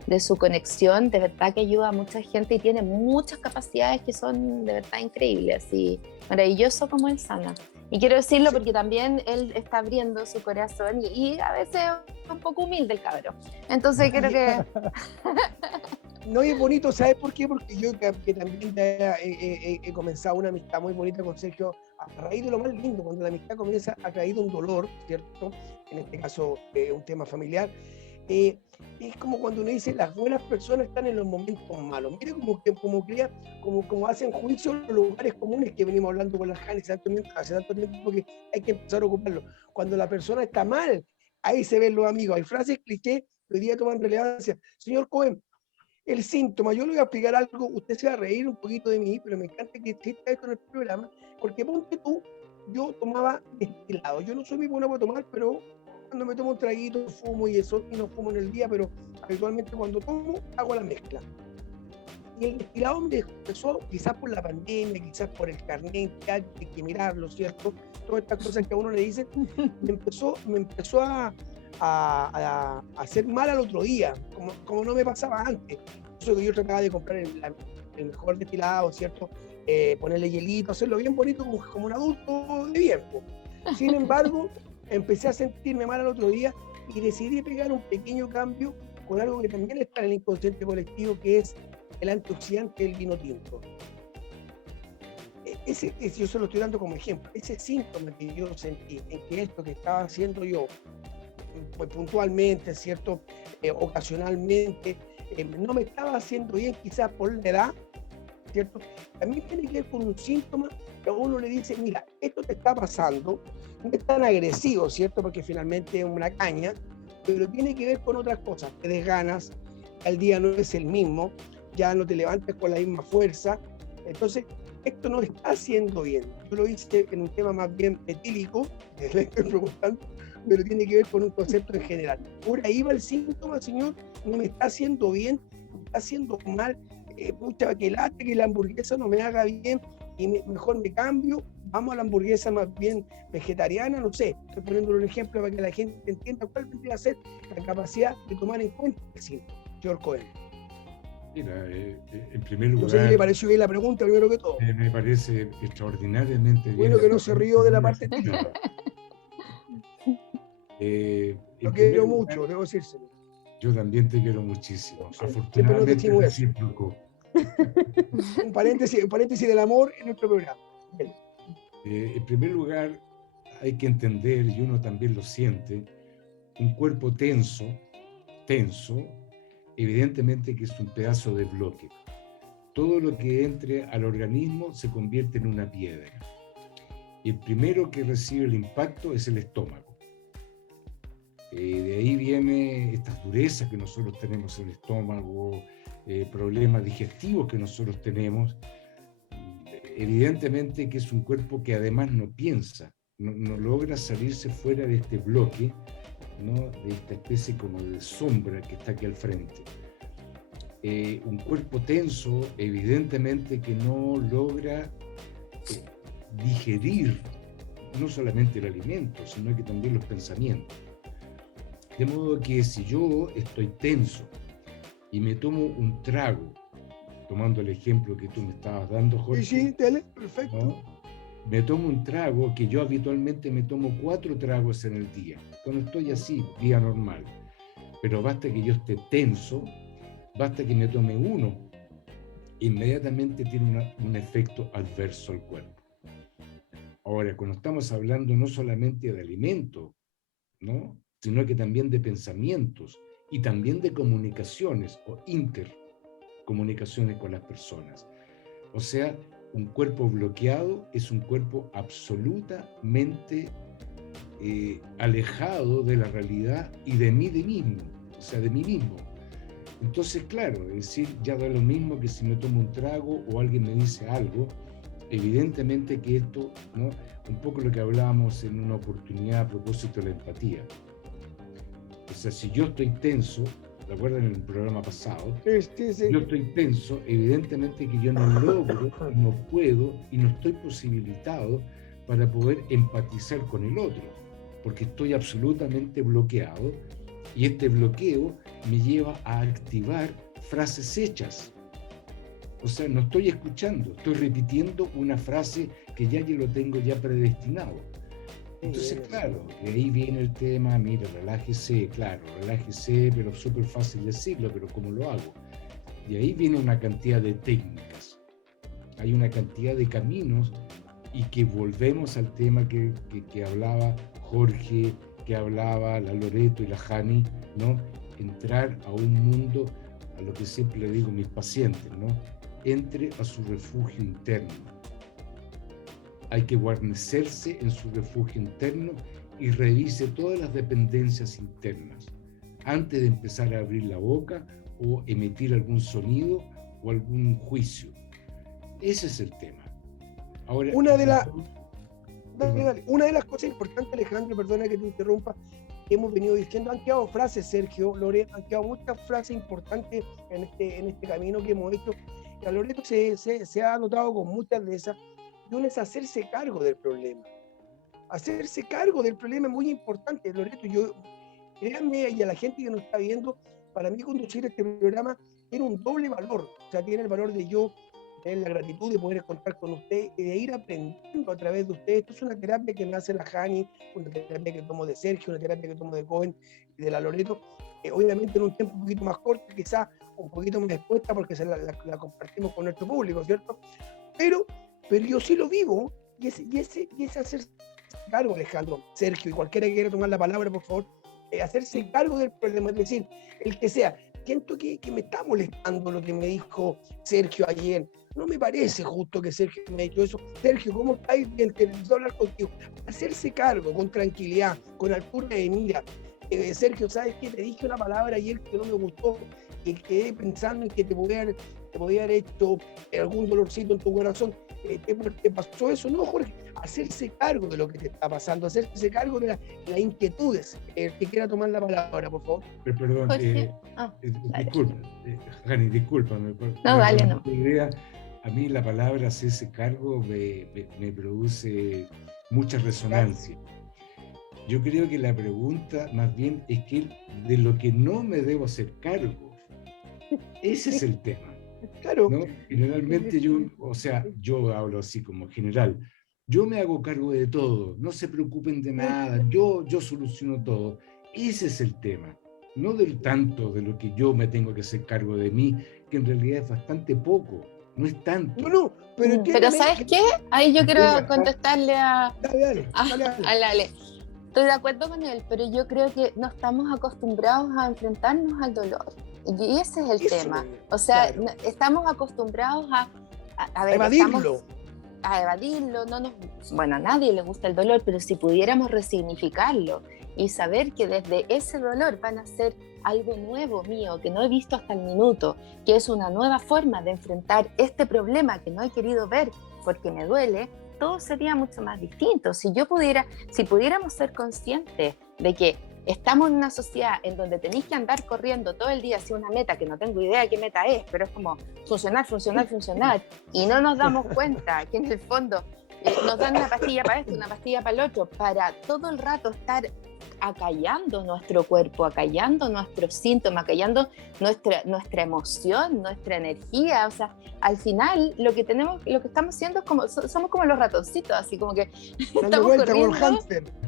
de su conexión de verdad que ayuda a mucha gente y tiene muchas capacidades que son de verdad increíbles y maravilloso como él sana. Y quiero decirlo porque también él está abriendo su corazón y a veces es un poco humilde el cabrón. Entonces creo que... No, es bonito, ¿sabes por qué? Porque yo que también he comenzado una amistad muy bonita con Sergio a raíz de lo más lindo, cuando la amistad comienza a raíz de un dolor, ¿cierto? En este caso, un tema familiar. Es como cuando uno dice, las buenas personas están en los momentos malos. Mira como hacen juicio los lugares comunes que venimos hablando con las Janes hace tanto tiempo que hay que empezar a ocuparlo. Cuando la persona está mal, ahí se ven los amigos. Hay frases cliché que hoy día toman relevancia. Señor Cohen, el síntoma, yo le voy a explicar algo, usted se va a reír un poquito de mí, pero me encanta que exista esto en el programa, porque ponte tú, yo tomaba destilado, yo no soy muy bueno para tomar, pero cuando me tomo un traguito, fumo y eso, y no fumo en el día, pero habitualmente cuando tomo, hago la mezcla. Y el destilado me empezó, quizás por la pandemia, quizás por el carnet, que hay que mirarlo, ¿cierto? Todas estas cosas que a uno le dicen, me empezó a hacer mal al otro día, como no me pasaba antes. Eso que yo trataba de comprar el mejor destilado, ¿cierto? Ponerle hielito, hacerlo bien bonito como un adulto de bien. Sin embargo, empecé a sentirme mal al otro día y decidí pegar un pequeño cambio con algo que también está en el inconsciente colectivo, que es el antioxidante del vino tinto. Yo se lo estoy dando como ejemplo. Ese síntoma que yo sentí en que esto que estaba haciendo yo, pues puntualmente, ¿cierto? Ocasionalmente, no me estaba haciendo bien, quizás por la edad, ¿cierto? También tiene que ver con un síntoma que a uno le dice, mira, esto te está pasando, no es tan agresivo, ¿cierto? Porque finalmente es una caña, pero tiene que ver con otras cosas. Te des ganas, el día no es el mismo, ya no te levantas con la misma fuerza. Entonces, esto no está haciendo bien. Yo lo hice en un tema más bien etílico, que le estoy preguntando, pero tiene que ver con un concepto en general. Por ahí va el síntoma, señor, no me está haciendo bien, me está haciendo mal, pucha, que late, que la hamburguesa no me haga bien, y mejor me cambio, vamos a la hamburguesa más bien vegetariana, no sé, estoy poniendo un ejemplo para que la gente entienda cuál vendría a ser la capacidad de tomar en cuenta el síntoma. George Cohen. Mira, en primer lugar... No sé si le pareció bien la pregunta, primero que todo. Me parece extraordinariamente bien. Bueno, que no se rió de la parte técnica. Lo quiero mucho, debo decírselo. Yo también te quiero muchísimo. Sí, Afortunadamente es recíproco. Un paréntesis del amor en nuestro programa. En primer lugar, hay que entender, y uno también lo siente, un cuerpo tenso, evidentemente que es un pedazo de bloque. Todo lo que entre al organismo se convierte en una piedra. Y el primero que recibe el impacto es el estómago. De ahí vienen estas durezas que nosotros tenemos en el estómago, problemas digestivos que nosotros tenemos. Evidentemente que es un cuerpo que además no piensa, no logra salirse fuera de este bloque, ¿no? De esta especie como de sombra que está aquí al frente. Un cuerpo tenso, evidentemente que no logra digerir no solamente el alimento, sino que también los pensamientos. De modo que si yo estoy tenso y me tomo un trago, tomando el ejemplo que tú me estabas dando, Jorge. Sí, dale, perfecto. ¿No? Me tomo un trago que yo habitualmente me tomo 4 tragos en el día. Cuando estoy así, día normal. Pero basta que yo esté tenso, basta que me tome uno, inmediatamente tiene un efecto adverso al cuerpo. Ahora, cuando estamos hablando no solamente de alimentos, ¿no? Sino que también de pensamientos y también de comunicaciones o intercomunicaciones con las personas. O sea, un cuerpo bloqueado es un cuerpo absolutamente alejado de la realidad y de mí mismo, o sea, de mí mismo. Entonces, claro, es decir, ya da lo mismo que si me tomo un trago o alguien me dice algo, evidentemente que esto, ¿no? Un poco lo que hablábamos en una oportunidad a propósito de la empatía. O sea, si yo estoy tenso, ¿te acuerdas en el programa pasado? Sí. Yo estoy tenso, evidentemente que yo no logro, no puedo y no estoy posibilitado para poder empatizar con el otro, porque estoy absolutamente bloqueado y este bloqueo me lleva a activar frases hechas. O sea, no estoy escuchando, estoy repitiendo una frase que ya yo lo tengo ya predestinado. Entonces, claro, de ahí viene el tema, mire, relájese, claro, relájese, pero súper fácil decirlo, pero ¿cómo lo hago? Y ahí viene una cantidad de técnicas, hay una cantidad de caminos, y que volvemos al tema que hablaba Jorge, que hablaba la Loreto y la Jani, ¿no? Entrar a un mundo, a lo que siempre le digo a mis pacientes, ¿no? Entre a su refugio interno. Hay que guarnecerse en su refugio interno y revise todas las dependencias internas antes de empezar a abrir la boca o emitir algún sonido o algún juicio. Ese es el tema. Ahora, una de las cosas importantes, Alejandro, perdona que te interrumpa, hemos venido diciendo. Han quedado frases, Sergio, Lore, han quedado muchas frases importantes en este camino que hemos hecho. Y a Loreto se ha notado con muchas de esas. Y uno es hacerse cargo del problema. Hacerse cargo del problema es muy importante, Loreto. Créanme, y a la gente que nos está viendo, para mí conducir este programa tiene un doble valor. O sea, tiene el valor de yo tener la gratitud de poder contar con usted y de ir aprendiendo a través de usted. Esto es una terapia que me hace la Jani, una terapia que tomo de Sergio, una terapia que tomo de Cohen y de la Loreto. Obviamente en un tiempo un poquito más corto, quizás un poquito más expuesta porque la compartimos con nuestro público, ¿cierto? Pero yo sí lo vivo y ese hacerse cargo, Alejandro, Sergio y cualquiera que quiera tomar la palabra, por favor, hacerse cargo del problema, es decir, el que sea. Siento que me está molestando lo que me dijo Sergio ayer. No me parece justo que Sergio me haya dicho eso. Sergio, ¿cómo estáis? Bien, te necesito hablar contigo. Hacerse cargo, con tranquilidad, con altura de mira. Sergio, ¿sabes qué? Te dije una palabra ayer que no me gustó, que quedé pensando en que te podía haber hecho algún dolorcito en tu corazón. ¿Te pasó eso? No, Jorge, hacerse cargo de lo que te está pasando, hacerse cargo de las inquietudes. El que quiera tomar la palabra, por favor. Perdón, disculpa, Jani, discúlpame. No, dale, no. Idea, a mí la palabra hacerse cargo me produce mucha resonancia. Yo creo que la pregunta más bien es que de lo que no me debo hacer cargo. Ese es el tema. Claro. ¿No? Generalmente yo hablo así como general. Yo me hago cargo de todo, no se preocupen de nada, yo soluciono todo. Ese es el tema. No del tanto de lo que yo me tengo que hacer cargo de mí, que en realidad es bastante poco. No es tanto. No, pero ¿sabes qué? Ahí yo quiero contestarle a Ale. Estoy de acuerdo con él, pero yo creo que no estamos acostumbrados a enfrentarnos al dolor. Y ese es el tema. O sea, claro, estamos acostumbrados a ver, evadirlo. A evadirlo. Bueno, a nadie le gusta el dolor, pero si pudiéramos resignificarlo y saber que desde ese dolor van a ser algo nuevo mío, que no he visto hasta el minuto, que es una nueva forma de enfrentar este problema que no he querido ver porque me duele, todo sería mucho más distinto. Si pudiéramos ser conscientes de que estamos en una sociedad en donde tenéis que andar corriendo todo el día hacia una meta que no tengo idea de qué meta es, pero es como funcionar, y no nos damos cuenta que en el fondo nos dan una pastilla para esto, una pastilla para el otro, para todo el rato estar acallando nuestro cuerpo, acallando nuestros síntomas, acallando nuestra emoción, nuestra energía. O sea, al final lo que estamos haciendo es somos como los ratoncitos, así como que estamos corriendo,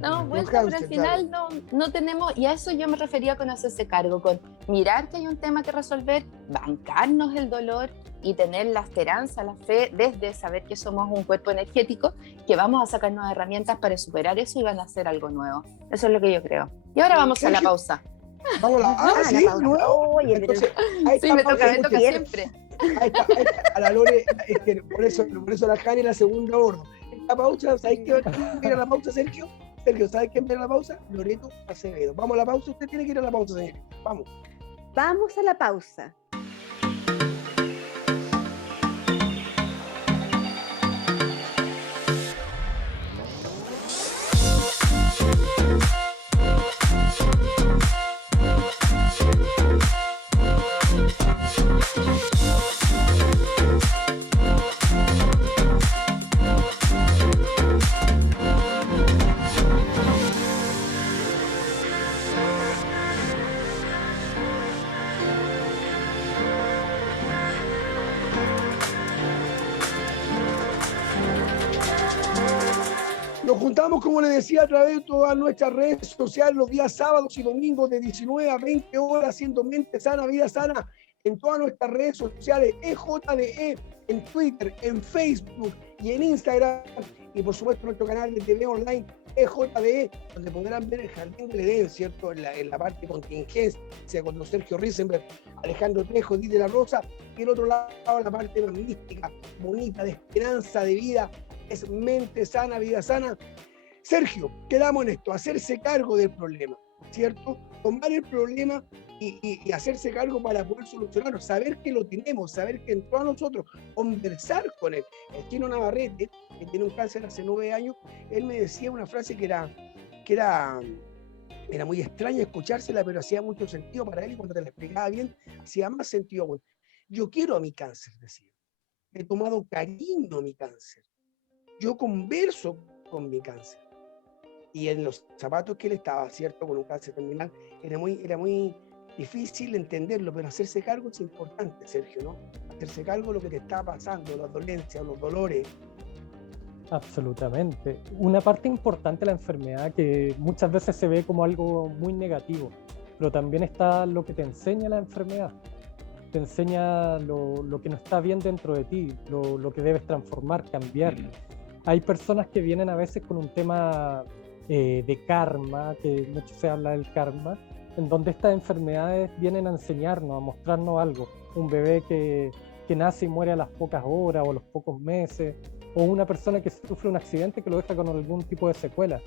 damos vuelta, pero al final no tenemos, y a eso yo me refería con hacerse cargo, con mirar que hay un tema que resolver, bancarnos el dolor y tener la esperanza, la fe, desde saber que somos un cuerpo energético, que vamos a sacarnos herramientas para superar eso y van a hacer algo nuevo. Eso es lo que yo creo. Y ahora vamos a la pausa. Vamos a la pausa. Oye, entonces, sí, me toca siempre. Ahí está, a la Lore, por eso la Jani la segunda orden. Esta pausa, ¿sabes quién mira la pausa, Sergio? Sergio, ¿sabes quién mira la pausa? Loreto Acevedo. Vamos a la pausa, usted tiene que ir a la pausa, señor. Vamos. Vamos a la pausa. Nos juntamos, como les decía, a través de todas nuestras redes sociales los días sábados y domingos de 19 a 20 horas, haciendo mente sana, vida sana, en todas nuestras redes sociales, EJDE, en Twitter, en Facebook y en Instagram, y por supuesto nuestro canal de TV online, EJDE, donde podrán ver el Jardín del Edén, ¿cierto? En la parte contingencia, con Sergio Risenberg, Alejandro Trejo, Edith de la Rosa, y el otro lado, la parte más mística, bonita, de esperanza, de vida, es mente sana, vida sana. Sergio, quedamos en esto, hacerse cargo del problema, ¿cierto? Tomar el problema y hacerse cargo para poder solucionarlo, saber que lo tenemos, saber que entró a nosotros, conversar con él. El Chino Navarrete, que tiene un cáncer hace 9 años, él me decía una frase que era era muy extraño escuchársela, pero hacía mucho sentido para él y cuando te la explicaba bien, hacía más sentido aún. Yo quiero a mi cáncer, decía. He tomado cariño a mi cáncer. Yo converso con mi cáncer. Y en los zapatos que él estaba, ¿cierto? Con un cáncer terminal, era muy difícil entenderlo, pero hacerse cargo es importante, Sergio, ¿no? Hacerse cargo de lo que te está pasando, las dolencias, los dolores. Absolutamente. Una parte importante de la enfermedad que muchas veces se ve como algo muy negativo, pero también está lo que te enseña la enfermedad. Te enseña lo que no está bien dentro de ti, lo que debes transformar, cambiar. Hay personas que vienen a veces con un tema de karma, que mucho se habla del karma, en donde estas enfermedades vienen a enseñarnos, a mostrarnos algo. Un bebé que nace y muere a las pocas horas o a los pocos meses, o una persona que sufre un accidente que lo deja con algún tipo de secuela.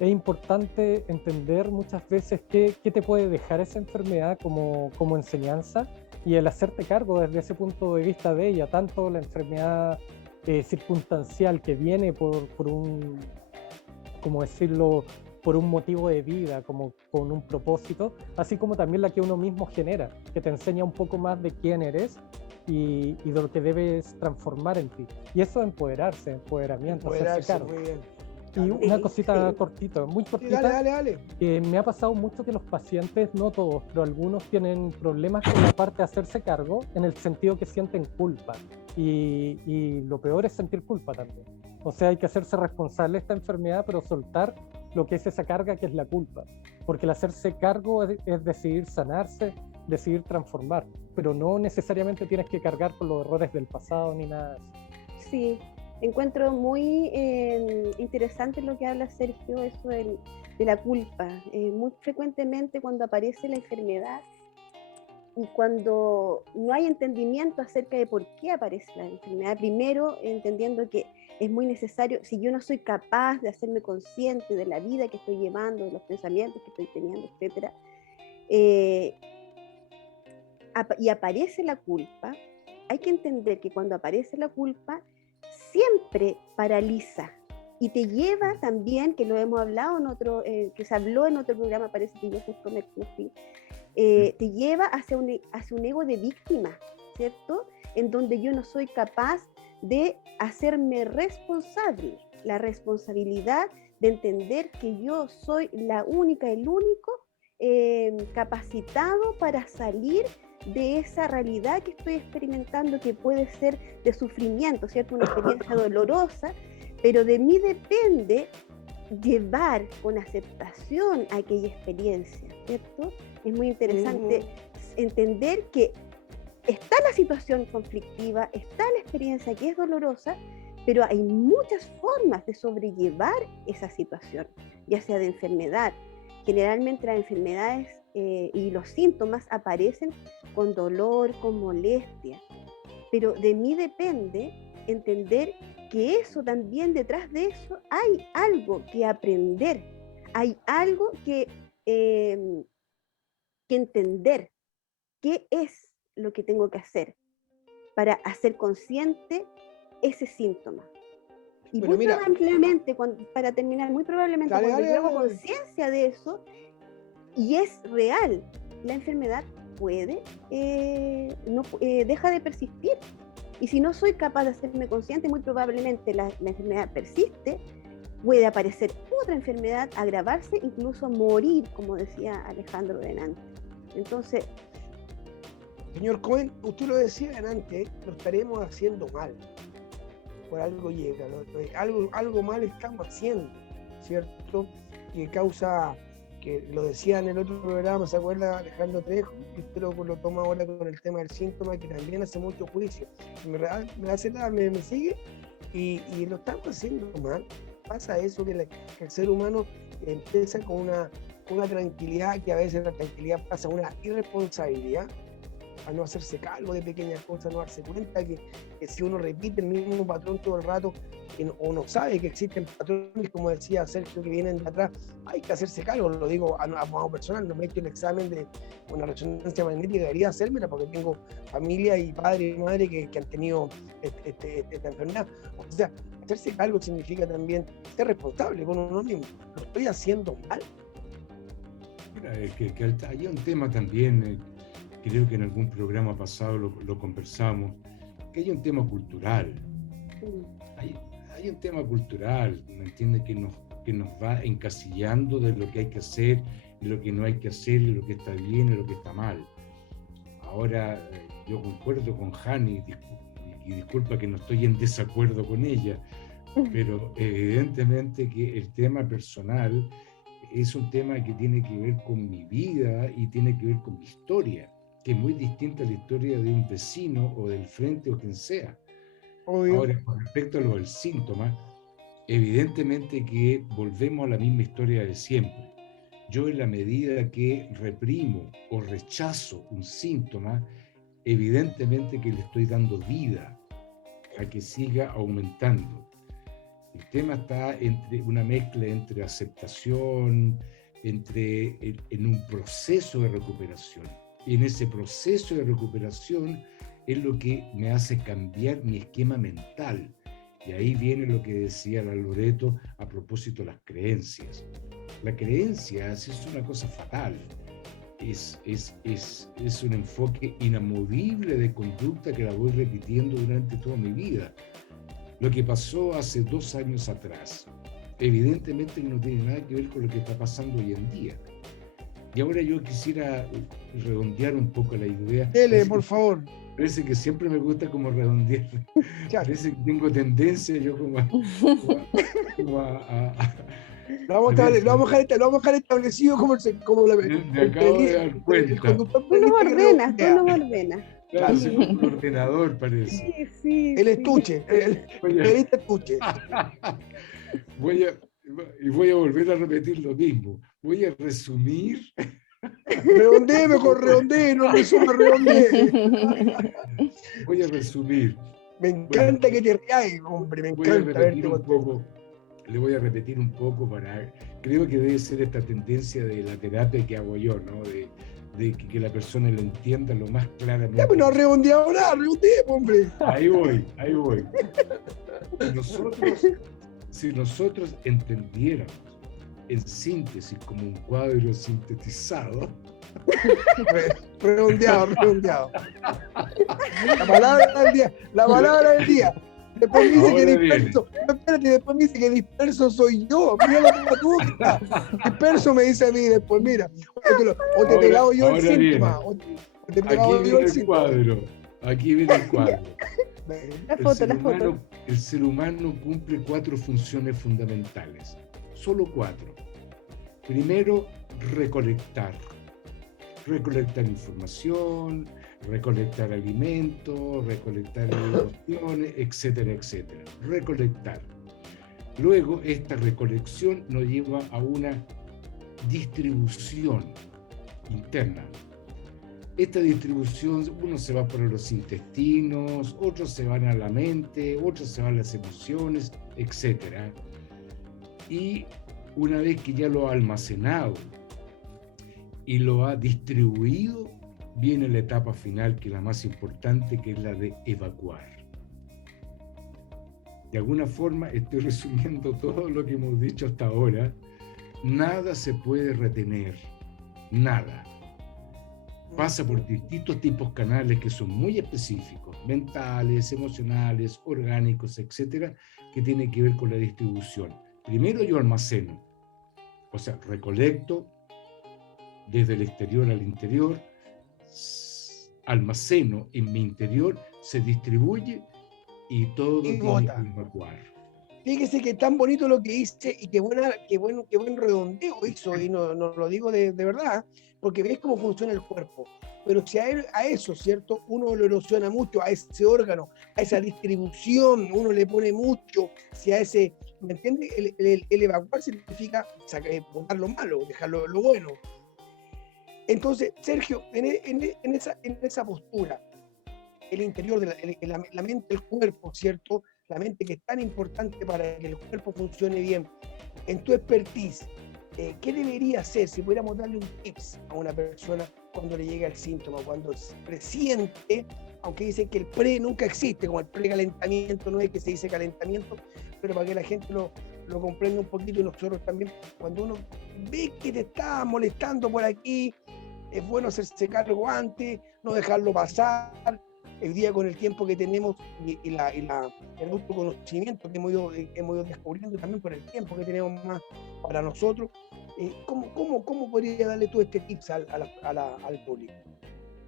Es importante entender muchas veces qué te puede dejar esa enfermedad como enseñanza y el hacerte cargo desde ese punto de vista de ella, tanto la enfermedad circunstancial que viene por un, como decirlo, por un motivo de vida, como con un propósito, así como también la que uno mismo genera, que te enseña un poco más de quién eres y de lo que debes transformar en ti. Y eso es empoderamiento, hacerse cargo. Muy bien. Y una cosita cortita, muy cortita, Sí, dale. que me ha pasado mucho que los pacientes, no todos, pero algunos tienen problemas con la parte de hacerse cargo, en el sentido que sienten culpa. Y lo peor es sentir culpa también. O sea, hay que hacerse responsable de esta enfermedad, pero soltar lo que es esa carga que es la culpa. Porque el hacerse cargo es decidir sanarse, decidir transformar, pero no necesariamente tienes que cargar con los errores del pasado ni nada de eso. Sí, encuentro muy interesante lo que habla Sergio, eso de la culpa. Muy frecuentemente cuando aparece la enfermedad y cuando no hay entendimiento acerca de por qué aparece la enfermedad, primero entendiendo que es muy necesario, si yo no soy capaz de hacerme consciente de la vida que estoy llevando, de los pensamientos que estoy teniendo, etc., y aparece la culpa, hay que entender que cuando aparece la culpa, siempre paraliza y te lleva también, que lo hemos hablado en otro, que se habló en otro programa, parece que yo justo me fui, te lleva hacia un ego de víctima, ¿cierto? En donde yo no soy capaz de hacerme responsable, la responsabilidad de entender que yo soy la única, el único capacitado para salir de esa realidad que estoy experimentando, que puede ser de sufrimiento, ¿cierto? Una experiencia dolorosa, pero de mí depende llevar con aceptación aquella experiencia, ¿cierto? Es muy interesante entender que está la situación conflictiva, está la experiencia que es dolorosa, pero hay muchas formas de sobrellevar esa situación, ya sea de enfermedad. Generalmente las enfermedades y los síntomas aparecen con dolor, con molestia, pero de mí depende entender que eso también, detrás de eso, hay algo que aprender, hay algo que entender, qué es lo que tengo que hacer para hacer consciente ese síntoma. Y muy probablemente, para terminar, muy probablemente cuando yo hago conciencia de eso, y es real, la enfermedad deja de persistir. Y si no soy capaz de hacerme consciente, muy probablemente la enfermedad persiste, puede aparecer otra enfermedad, agravarse, incluso morir, como decía Alejandro delante. Entonces, señor Cohen, usted lo decía antes, lo estaremos haciendo mal. Por algo llega, ¿no? Algo mal estamos haciendo, ¿cierto? Que causa, que lo decía en el otro programa, ¿se acuerda Alejandro Trejo? Y usted lo toma ahora con el tema del síntoma, que también hace mucho juicio. Me sigue y lo estamos haciendo mal. Pasa eso, que el ser humano empieza con una tranquilidad, que a veces la tranquilidad pasa a una irresponsabilidad, a no hacerse cargo de pequeñas cosas, no darse cuenta que si uno repite el mismo patrón todo el rato, o no sabe que existen patrones, como decía Sergio, que vienen de atrás, hay que hacerse cargo. Lo digo a modo personal, no me he hecho el examen de una resonancia magnética, debería hacérmela porque tengo familia y padre y madre que han tenido esta enfermedad. O sea, hacerse cargo significa también ser responsable con uno mismo. ¿Lo estoy haciendo mal? Mira, que hay un tema también, creo que en algún programa pasado lo conversamos, que hay un tema cultural. Hay un tema cultural, ¿me entiendes? Que nos va encasillando de lo que hay que hacer, y lo que no hay que hacer, y lo que está bien y lo que está mal. Ahora, yo concuerdo con Hani, y disculpa que no estoy en desacuerdo con ella, pero evidentemente que el tema personal es un tema que tiene que ver con mi vida y tiene que ver con mi historia, que es muy distinta a la historia de un vecino o del frente o quien sea. Obvio. Ahora, con respecto a lo del síntoma, evidentemente que volvemos a la misma historia de siempre. Yo, en la medida que reprimo o rechazo un síntoma, evidentemente que le estoy dando vida a que siga aumentando. El tema está entre una mezcla entre aceptación, en un proceso de recuperación. Y en ese proceso de recuperación es lo que me hace cambiar mi esquema mental. Y ahí viene lo que decía la Loreto a propósito de las creencias. La creencia es una cosa fatal. Es un enfoque inamovible de conducta que la voy repitiendo durante toda mi vida. Lo que pasó hace 2 años atrás, evidentemente no tiene nada que ver con lo que está pasando hoy en día. Y ahora yo quisiera redondear un poco la idea. Dele, por favor. Parece que siempre me gusta como redondear. Parece que tengo tendencia yo como a Lo vamos a dejar establecido como la me acabo de dar cuenta. Tú nos ordenas. Claro, soy un ordenador, parece. Sí. El estuche, el estuche. Voy a volver a repetir lo mismo. Voy a resumir. Redondee, mejor redondee, no resuma, redondee. Voy a resumir. Me encanta que te rías, hombre, me encanta verte contento. Le voy a repetir un poco creo que debe ser esta tendencia de la terapia que hago yo, ¿no? De que la persona lo entienda lo más claramente. Ya, pues no redondeado nada, redondee, hombre. Ahí voy. Si nosotros entendiéramos en síntesis como un cuadro sintetizado. Redondeado. La palabra del día. Después me dice que disperso. No, espérate, después me dice que disperso soy yo. Mira la puta. Disperso me dice a mí después, mira. O te he pegado yo el síntoma. Aquí viene el cuadro. La foto. El ser humano cumple 4 funciones fundamentales. Solo 4. Primero, recolectar información, recolectar alimentos, recolectar emociones, etcétera. Recolectar. Luego, esta recolección nos lleva a una distribución interna. Esta distribución, uno se va por los intestinos, otros se van a la mente, otros se van a las emociones, etcétera. Y una vez que ya lo ha almacenado y lo ha distribuido, viene la etapa final, que es la más importante, que es la de evacuar. De alguna forma estoy resumiendo todo lo que hemos dicho hasta ahora. Nada se puede retener, nada. Pasa por distintos tipos canales que son muy específicos, mentales, emocionales, orgánicos, etcétera, que tienen que ver con la distribución. Primero yo almaceno, o sea, recolecto desde el exterior al interior, almaceno en mi interior, se distribuye y todo tiene que evacuar. Fíjese que tan bonito lo que hice y qué buen redondeo hizo, y no lo digo de verdad, porque ves cómo funciona el cuerpo. Pero si a eso, ¿cierto? Uno lo erosiona mucho, a ese órgano, a esa distribución, uno le pone mucho, si a ese, ¿me entiendes? El evacuar significa botar lo malo, dejar lo bueno. Entonces, Sergio, en esa postura, el interior de la mente, el cuerpo, ¿cierto? La mente, que es tan importante para que el cuerpo funcione bien. En tu expertise, ¿qué debería hacer si pudiéramos darle un tips a una persona cuando le llega el síntoma, cuando se presiente, aunque dicen que el pre nunca existe, como el precalentamiento, no es que se dice calentamiento, pero para que la gente lo lo comprende un poquito, y nosotros también, cuando uno ve que te está molestando por aquí, es bueno hacerse cargo antes, no dejarlo pasar. El día con el tiempo que tenemos y el autoconocimiento que hemos ido descubriendo, también por el tiempo que tenemos más para nosotros, ¿cómo podría darle tú este tips al público?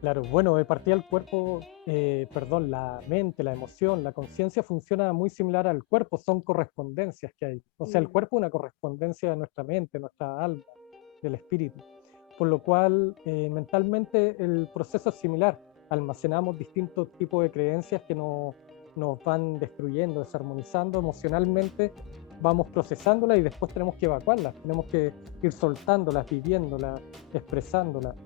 Claro, bueno, de partida el cuerpo, la mente, la emoción, la conciencia funciona muy similar al cuerpo, son correspondencias que hay. O sea, el cuerpo es una correspondencia de nuestra mente, nuestra alma, del espíritu. Por lo cual, mentalmente el proceso es similar. Almacenamos distintos tipos de creencias que nos van destruyendo, desarmonizando emocionalmente, vamos procesándolas y después tenemos que evacuarlas, tenemos que ir soltándolas, viviéndolas, expresándolas.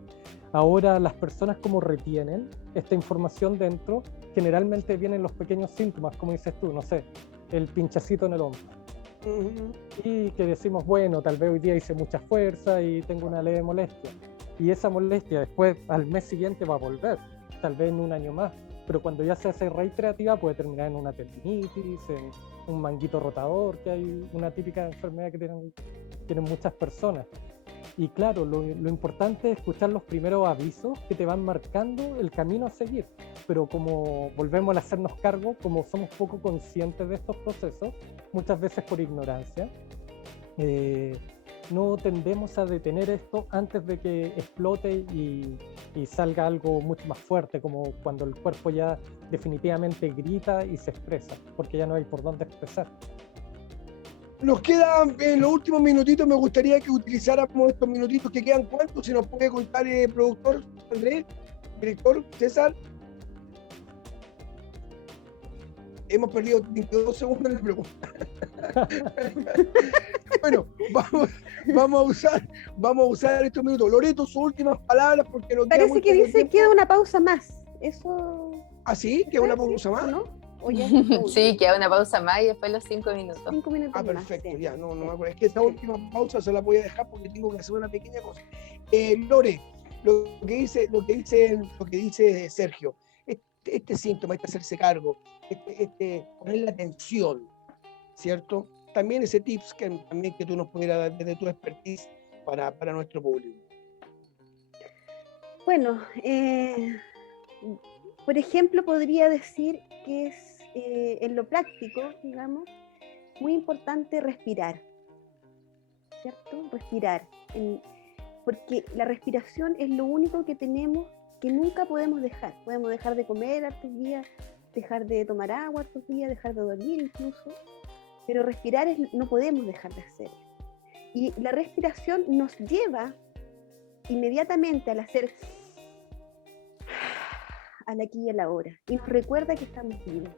Ahora las personas como retienen esta información dentro, generalmente vienen los pequeños síntomas, como dices tú, no sé, el pinchacito en el hombro. Y que decimos, bueno, tal vez hoy día hice mucha fuerza y tengo una leve molestia. Y esa molestia después, al mes siguiente, va a volver, tal vez en un año más. Pero cuando ya se hace reiterativa, puede terminar en una tendinitis, en un manguito rotador, que hay una típica enfermedad que tienen muchas personas. Y claro, lo importante es escuchar los primeros avisos que te van marcando el camino a seguir. Pero como volvemos a hacernos cargo, como somos poco conscientes de estos procesos, muchas veces por ignorancia, no tendemos a detener esto antes de que explote y salga algo mucho más fuerte, como cuando el cuerpo ya definitivamente grita y se expresa, porque ya no hay por dónde expresar. Nos quedan en los últimos minutitos, me gustaría que utilizáramos estos minutitos que quedan. ¿Cuántos? Si nos puede contar el productor Andrés, director César. Hemos perdido 22 segundos en la pregunta. Bueno, vamos a usar estos minutos. Loreto, sus últimas palabras, porque nos parece que dice queda una pausa más. Eso. ¿Ah, sí? ¿Queda una pausa más? ¿No? Sí, queda una pausa más y después los 5 minutos. 5 minutos Ah, más, perfecto, sí. ya, no me acuerdo. Es que esta última pausa se la voy a dejar porque tengo que hacer una pequeña cosa. Lore, lo que dice Sergio, este síntoma, hacerse cargo, poner la atención, ¿cierto? También ese tips que tú nos pudieras dar desde tu expertise para nuestro público. Bueno, por ejemplo, podría decir que es en lo práctico, digamos, muy importante respirar, ¿cierto? Respirar, porque la respiración es lo único que tenemos que nunca podemos dejar. Podemos dejar de comer hartos días, dejar de tomar agua hartos días, dejar de dormir incluso, pero respirar no podemos dejar de hacer. Y la respiración nos lleva inmediatamente al hacer al aquí y a la hora, y nos recuerda que estamos vivos.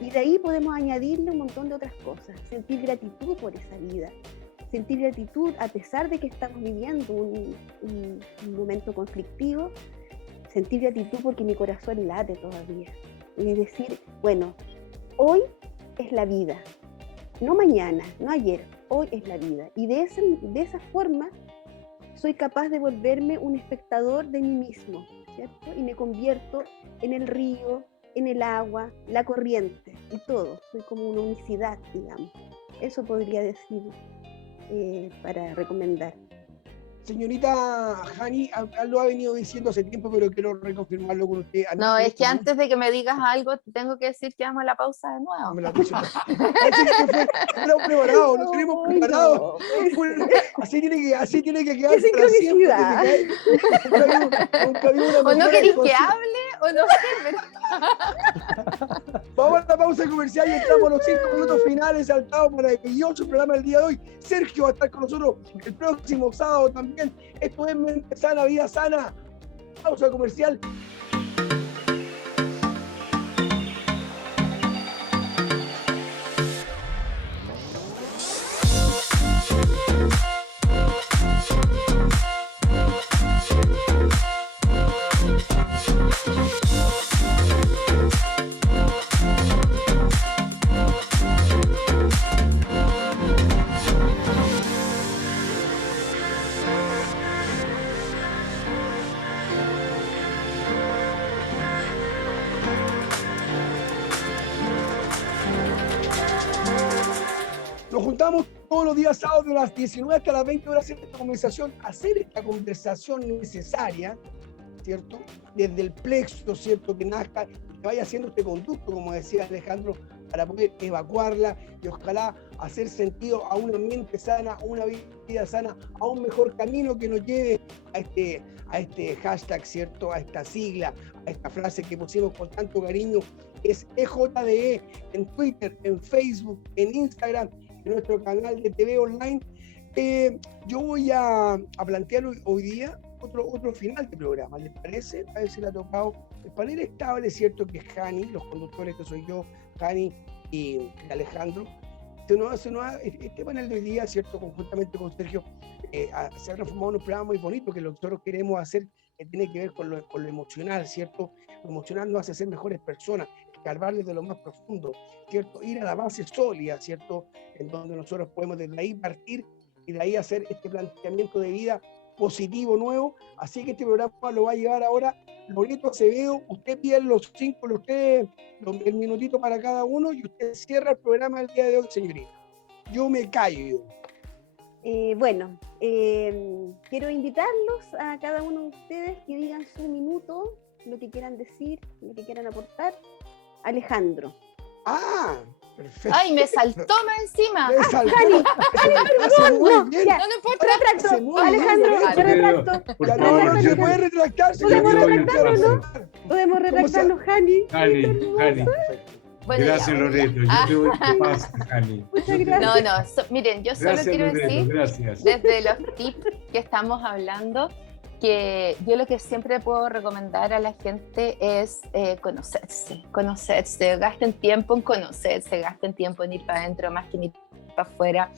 Y de ahí podemos añadirle un montón de otras cosas, sentir gratitud por esa vida, sentir gratitud a pesar de que estamos viviendo un momento conflictivo, sentir gratitud porque mi corazón late todavía. Y decir, bueno, hoy es la vida, no mañana, no ayer, hoy es la vida. Y de esa forma soy capaz de volverme un espectador de mí mismo, ¿cierto? Y me convierto en el río, en el agua, la corriente y todo. Soy como una unicidad, digamos. Eso podría decir para recomendar. Señorita Jani, lo ha venido diciendo hace tiempo, pero quiero reconfirmarlo con usted. No, es que antes de que me digas algo, te tengo que decir que vamos a la pausa de nuevo. Me la puse. No preparado, no tenemos preparado. No. Así tiene que quedar. ¡Qué sincronicidad! O no queréis que hable, o no sé, pero... Vamos a la pausa comercial y entramos a los 5 minutos finales al maravilloso programa del día de hoy. Sergio va a estar con nosotros el próximo sábado también. Esto es Mente Sana, Vida Sana. Pausa comercial. Nos juntamos todos los días sábados de las 19 hasta las 20 horas en esta conversación, hacer esta conversación necesaria, ¿cierto? Desde el plexo, ¿cierto? Que nazca, que vaya haciendo este conducto, como decía Alejandro, para poder evacuarla y ojalá hacer sentido a una mente sana, a una vida sana, a un mejor camino que nos lleve a este hashtag, ¿cierto? A esta sigla, a esta frase que pusimos con tanto cariño, es EJDE, en Twitter, en Facebook, en Instagram, en nuestro canal de TV online. Yo voy a plantear hoy día otro final de programa, ¿les parece? A ver si le ha tocado el panel estable, ¿cierto? Que es Jani, los conductores que soy yo, Jani y Alejandro. Este panel de hoy día, ¿cierto? Conjuntamente con Sergio, se ha transformado en un programa muy bonito que lo que nosotros queremos hacer, que tiene que ver con lo emocional, ¿cierto? Lo emocional nos hace ser mejores personas, escarbar desde lo más profundo, ¿cierto? Ir a la base sólida, ¿cierto? En donde nosotros podemos desde ahí partir y de ahí hacer este planteamiento de vida positivo nuevo. Así que este programa lo va a llevar ahora Loreto Acevedo. Usted pide el minutito para cada uno y usted cierra el programa del día de hoy, señorita. Yo me callo. Quiero invitarlos a cada uno de ustedes que digan su minuto, lo que quieran decir, lo que quieran aportar. Alejandro. Perfecto. ¡Ay, me saltó más encima! Jani, no, ya, No importa. retracto. Alejandro, me retracto. No se puede retractar. ¿Podemos retractar o no? Podemos retractarnos, Jani. Jani. Bueno, Gracias, ya, Loreto. Yo te voy a pasar, Jani. Muchas gracias. Miren, yo solo Gracias, quiero Loreto, decir, gracias. desde los tips que estamos hablando, que yo lo que siempre puedo recomendar a la gente es conocerse, gasten tiempo en conocerse, gasten tiempo en ir para adentro más que en ir para afuera.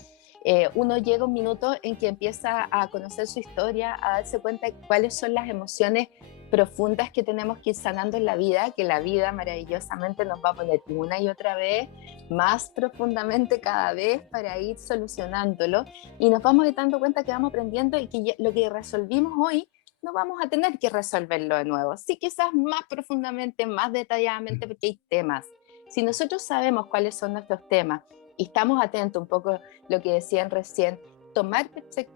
Uno llega un minuto en que empieza a conocer su historia, a darse cuenta de cuáles son las emociones profundas que tenemos que ir sanando en la vida, que la vida maravillosamente nos va a poner una y otra vez, más profundamente cada vez para ir solucionándolo, y nos vamos dando cuenta que vamos aprendiendo y que lo que resolvimos hoy no vamos a tener que resolverlo de nuevo, sí, quizás más profundamente, más detalladamente, porque hay temas. Si nosotros sabemos cuáles son nuestros temas y estamos atentos un poco a lo que decían recién, tomar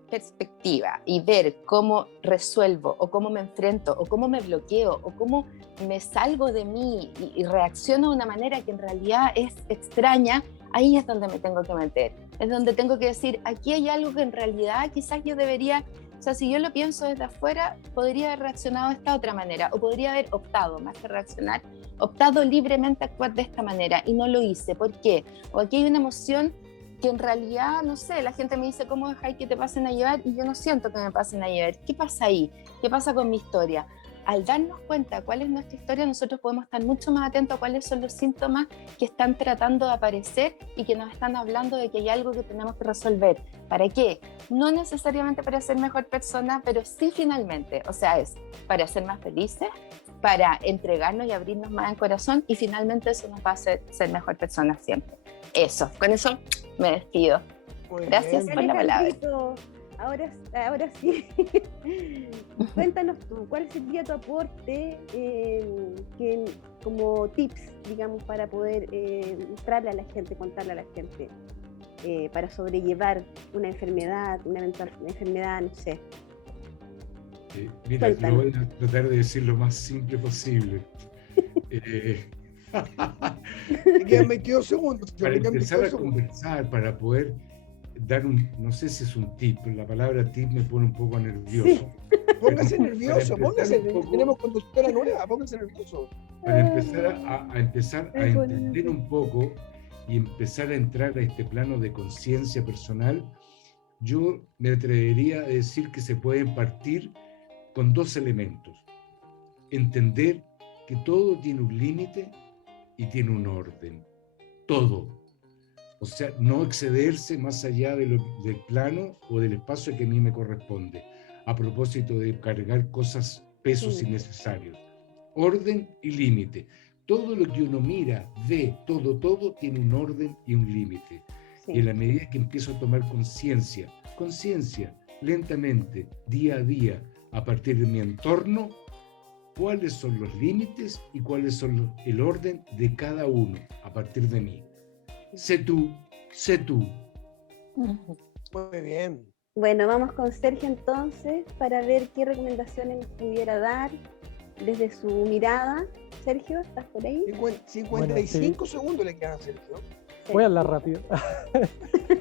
perspectiva y ver cómo resuelvo o cómo me enfrento o cómo me bloqueo o cómo me salgo de mí y reacciono de una manera que en realidad es extraña, ahí es donde me tengo que meter, es donde tengo que decir, aquí hay algo que en realidad quizás yo debería, o sea, si yo lo pienso desde afuera, podría haber reaccionado de esta otra manera o podría haber optado, más que reaccionar, optado libremente a actuar de esta manera y no lo hice. ¿Por qué? O aquí hay una emoción que en realidad, no sé, la gente me dice, ¿cómo dejáis que te pasen a llevar? Y yo no siento que me pasen a llevar. ¿Qué pasa ahí? ¿Qué pasa con mi historia? Al darnos cuenta cuál es nuestra historia, nosotros podemos estar mucho más atentos a cuáles son los síntomas que están tratando de aparecer y que nos están hablando de que hay algo que tenemos que resolver. ¿Para qué? No necesariamente para ser mejor persona, pero sí finalmente. O sea, es para ser más felices, para entregarnos y abrirnos más en corazón, y finalmente eso nos va a hacer ser mejor persona siempre. Eso, con eso me despido. Gracias por la palabra. Ahora sí, cuéntanos tú, ¿cuál sería tu aporte como tips, digamos, para poder mostrarle a la gente, contarle a la gente, para sobrellevar una enfermedad, una eventual enfermedad, no sé? Mira, yo voy a tratar de decir lo más simple posible. Me quedan 22 segundos. Para empezar a conversar, para poder dar no sé si es un tip, la palabra tip me pone un poco nervioso. Sí. Póngase nervioso, tenemos conductora nueva, póngase nervioso. Para empezar a entender un poco y empezar a entrar a este plano de conciencia personal, yo me atrevería a decir que se pueden partir con dos elementos. Entender que todo tiene un límite y tiene un orden. Todo. O sea, no excederse más allá del plano o del espacio que a mí me corresponde, a propósito de cargar cosas, pesos innecesarios. Orden y límite. Todo lo que uno mira, ve, todo tiene un orden y un límite. Sí. Y en la medida que empiezo a tomar conciencia, lentamente, día a día, a partir de mi entorno, cuáles son los límites y cuáles son el orden de cada uno a partir de mí. Sé tú, Muy bien. Bueno, vamos con Sergio entonces para ver qué recomendaciones nos pudiera dar desde su mirada. Sergio, ¿estás por ahí? 55 segundos le quedan a Sergio. Voy a hablar rápido.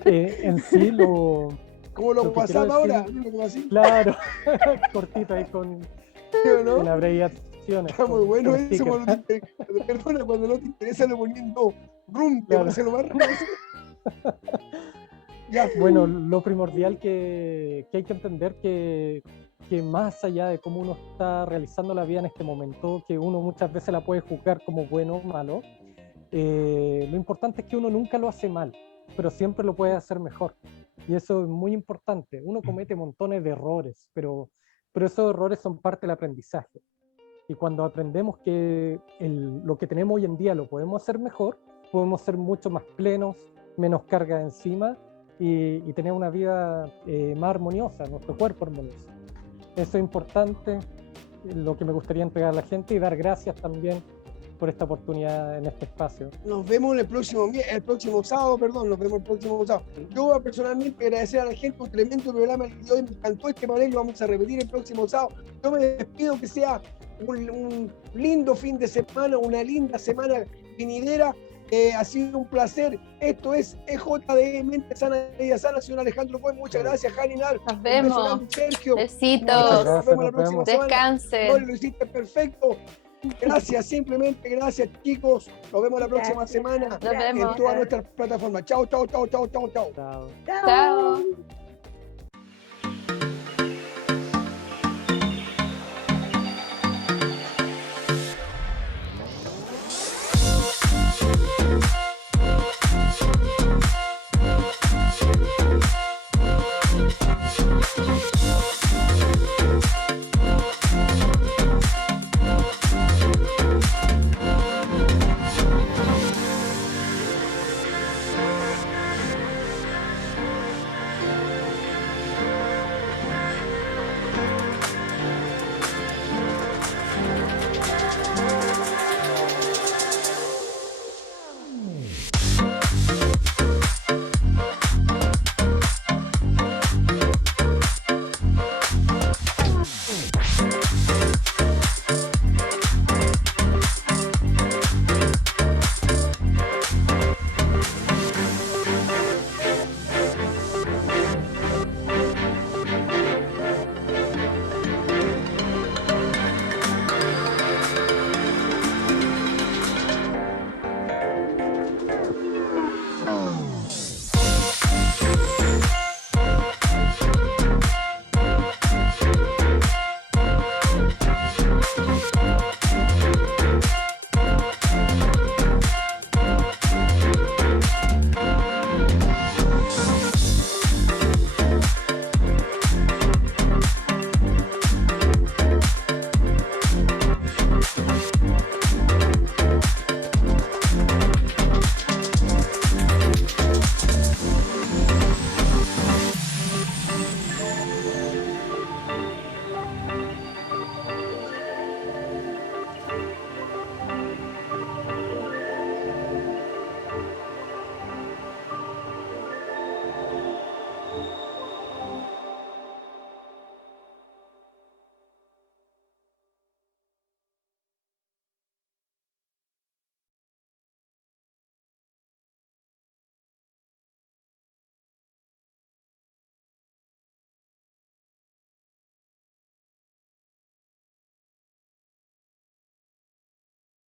En sí, lo ¿Cómo lo que pasaba quiero ahora? decir- ¿Como así? Claro, cortito ahí con ¿No? abreviaciones. Está muy con bueno eso. stickers. Perdona, cuando no te interesa lo poniendo rum, te Claro. parece lo más rápido. Ya. Bueno, lo primordial que hay que entender que más allá de cómo uno está realizando la vida en este momento, que uno muchas veces la puede juzgar como bueno o malo, lo importante es que uno nunca lo hace mal, pero siempre lo puede hacer mejor. Y eso es muy importante. Uno comete montones de errores, pero esos errores son parte del aprendizaje. Y cuando aprendemos que lo que tenemos hoy en día lo podemos hacer mejor, podemos ser mucho más plenos, menos carga encima y tener una vida más armoniosa, nuestro cuerpo armonioso. Eso es importante, lo que me gustaría entregar a la gente y dar gracias también por esta oportunidad en este espacio. Nos vemos el próximo sábado, nos vemos el próximo sábado. Yo voy a personalmente agradecer a la gente, un tremendo programa el día de hoy, me encantó este panel, lo vamos a repetir el próximo sábado. Yo me despido, que sea un lindo fin de semana, una linda semana venidera. Ha sido un placer. Esto es EJDE, Mente Sana, Vida Sana. Señor Alejandro Cohen, muchas gracias. Janinal, Nos vemos. Sergio. Besitos. Nos vemos la próxima semana. Descansen. No, lo hiciste perfecto. Gracias, simplemente gracias, chicos. Nos vemos la próxima Gracias. semana Nos vemos. en todas nuestras plataformas. Chao, chao, chao, chao, chao, chao. Chao. Chao.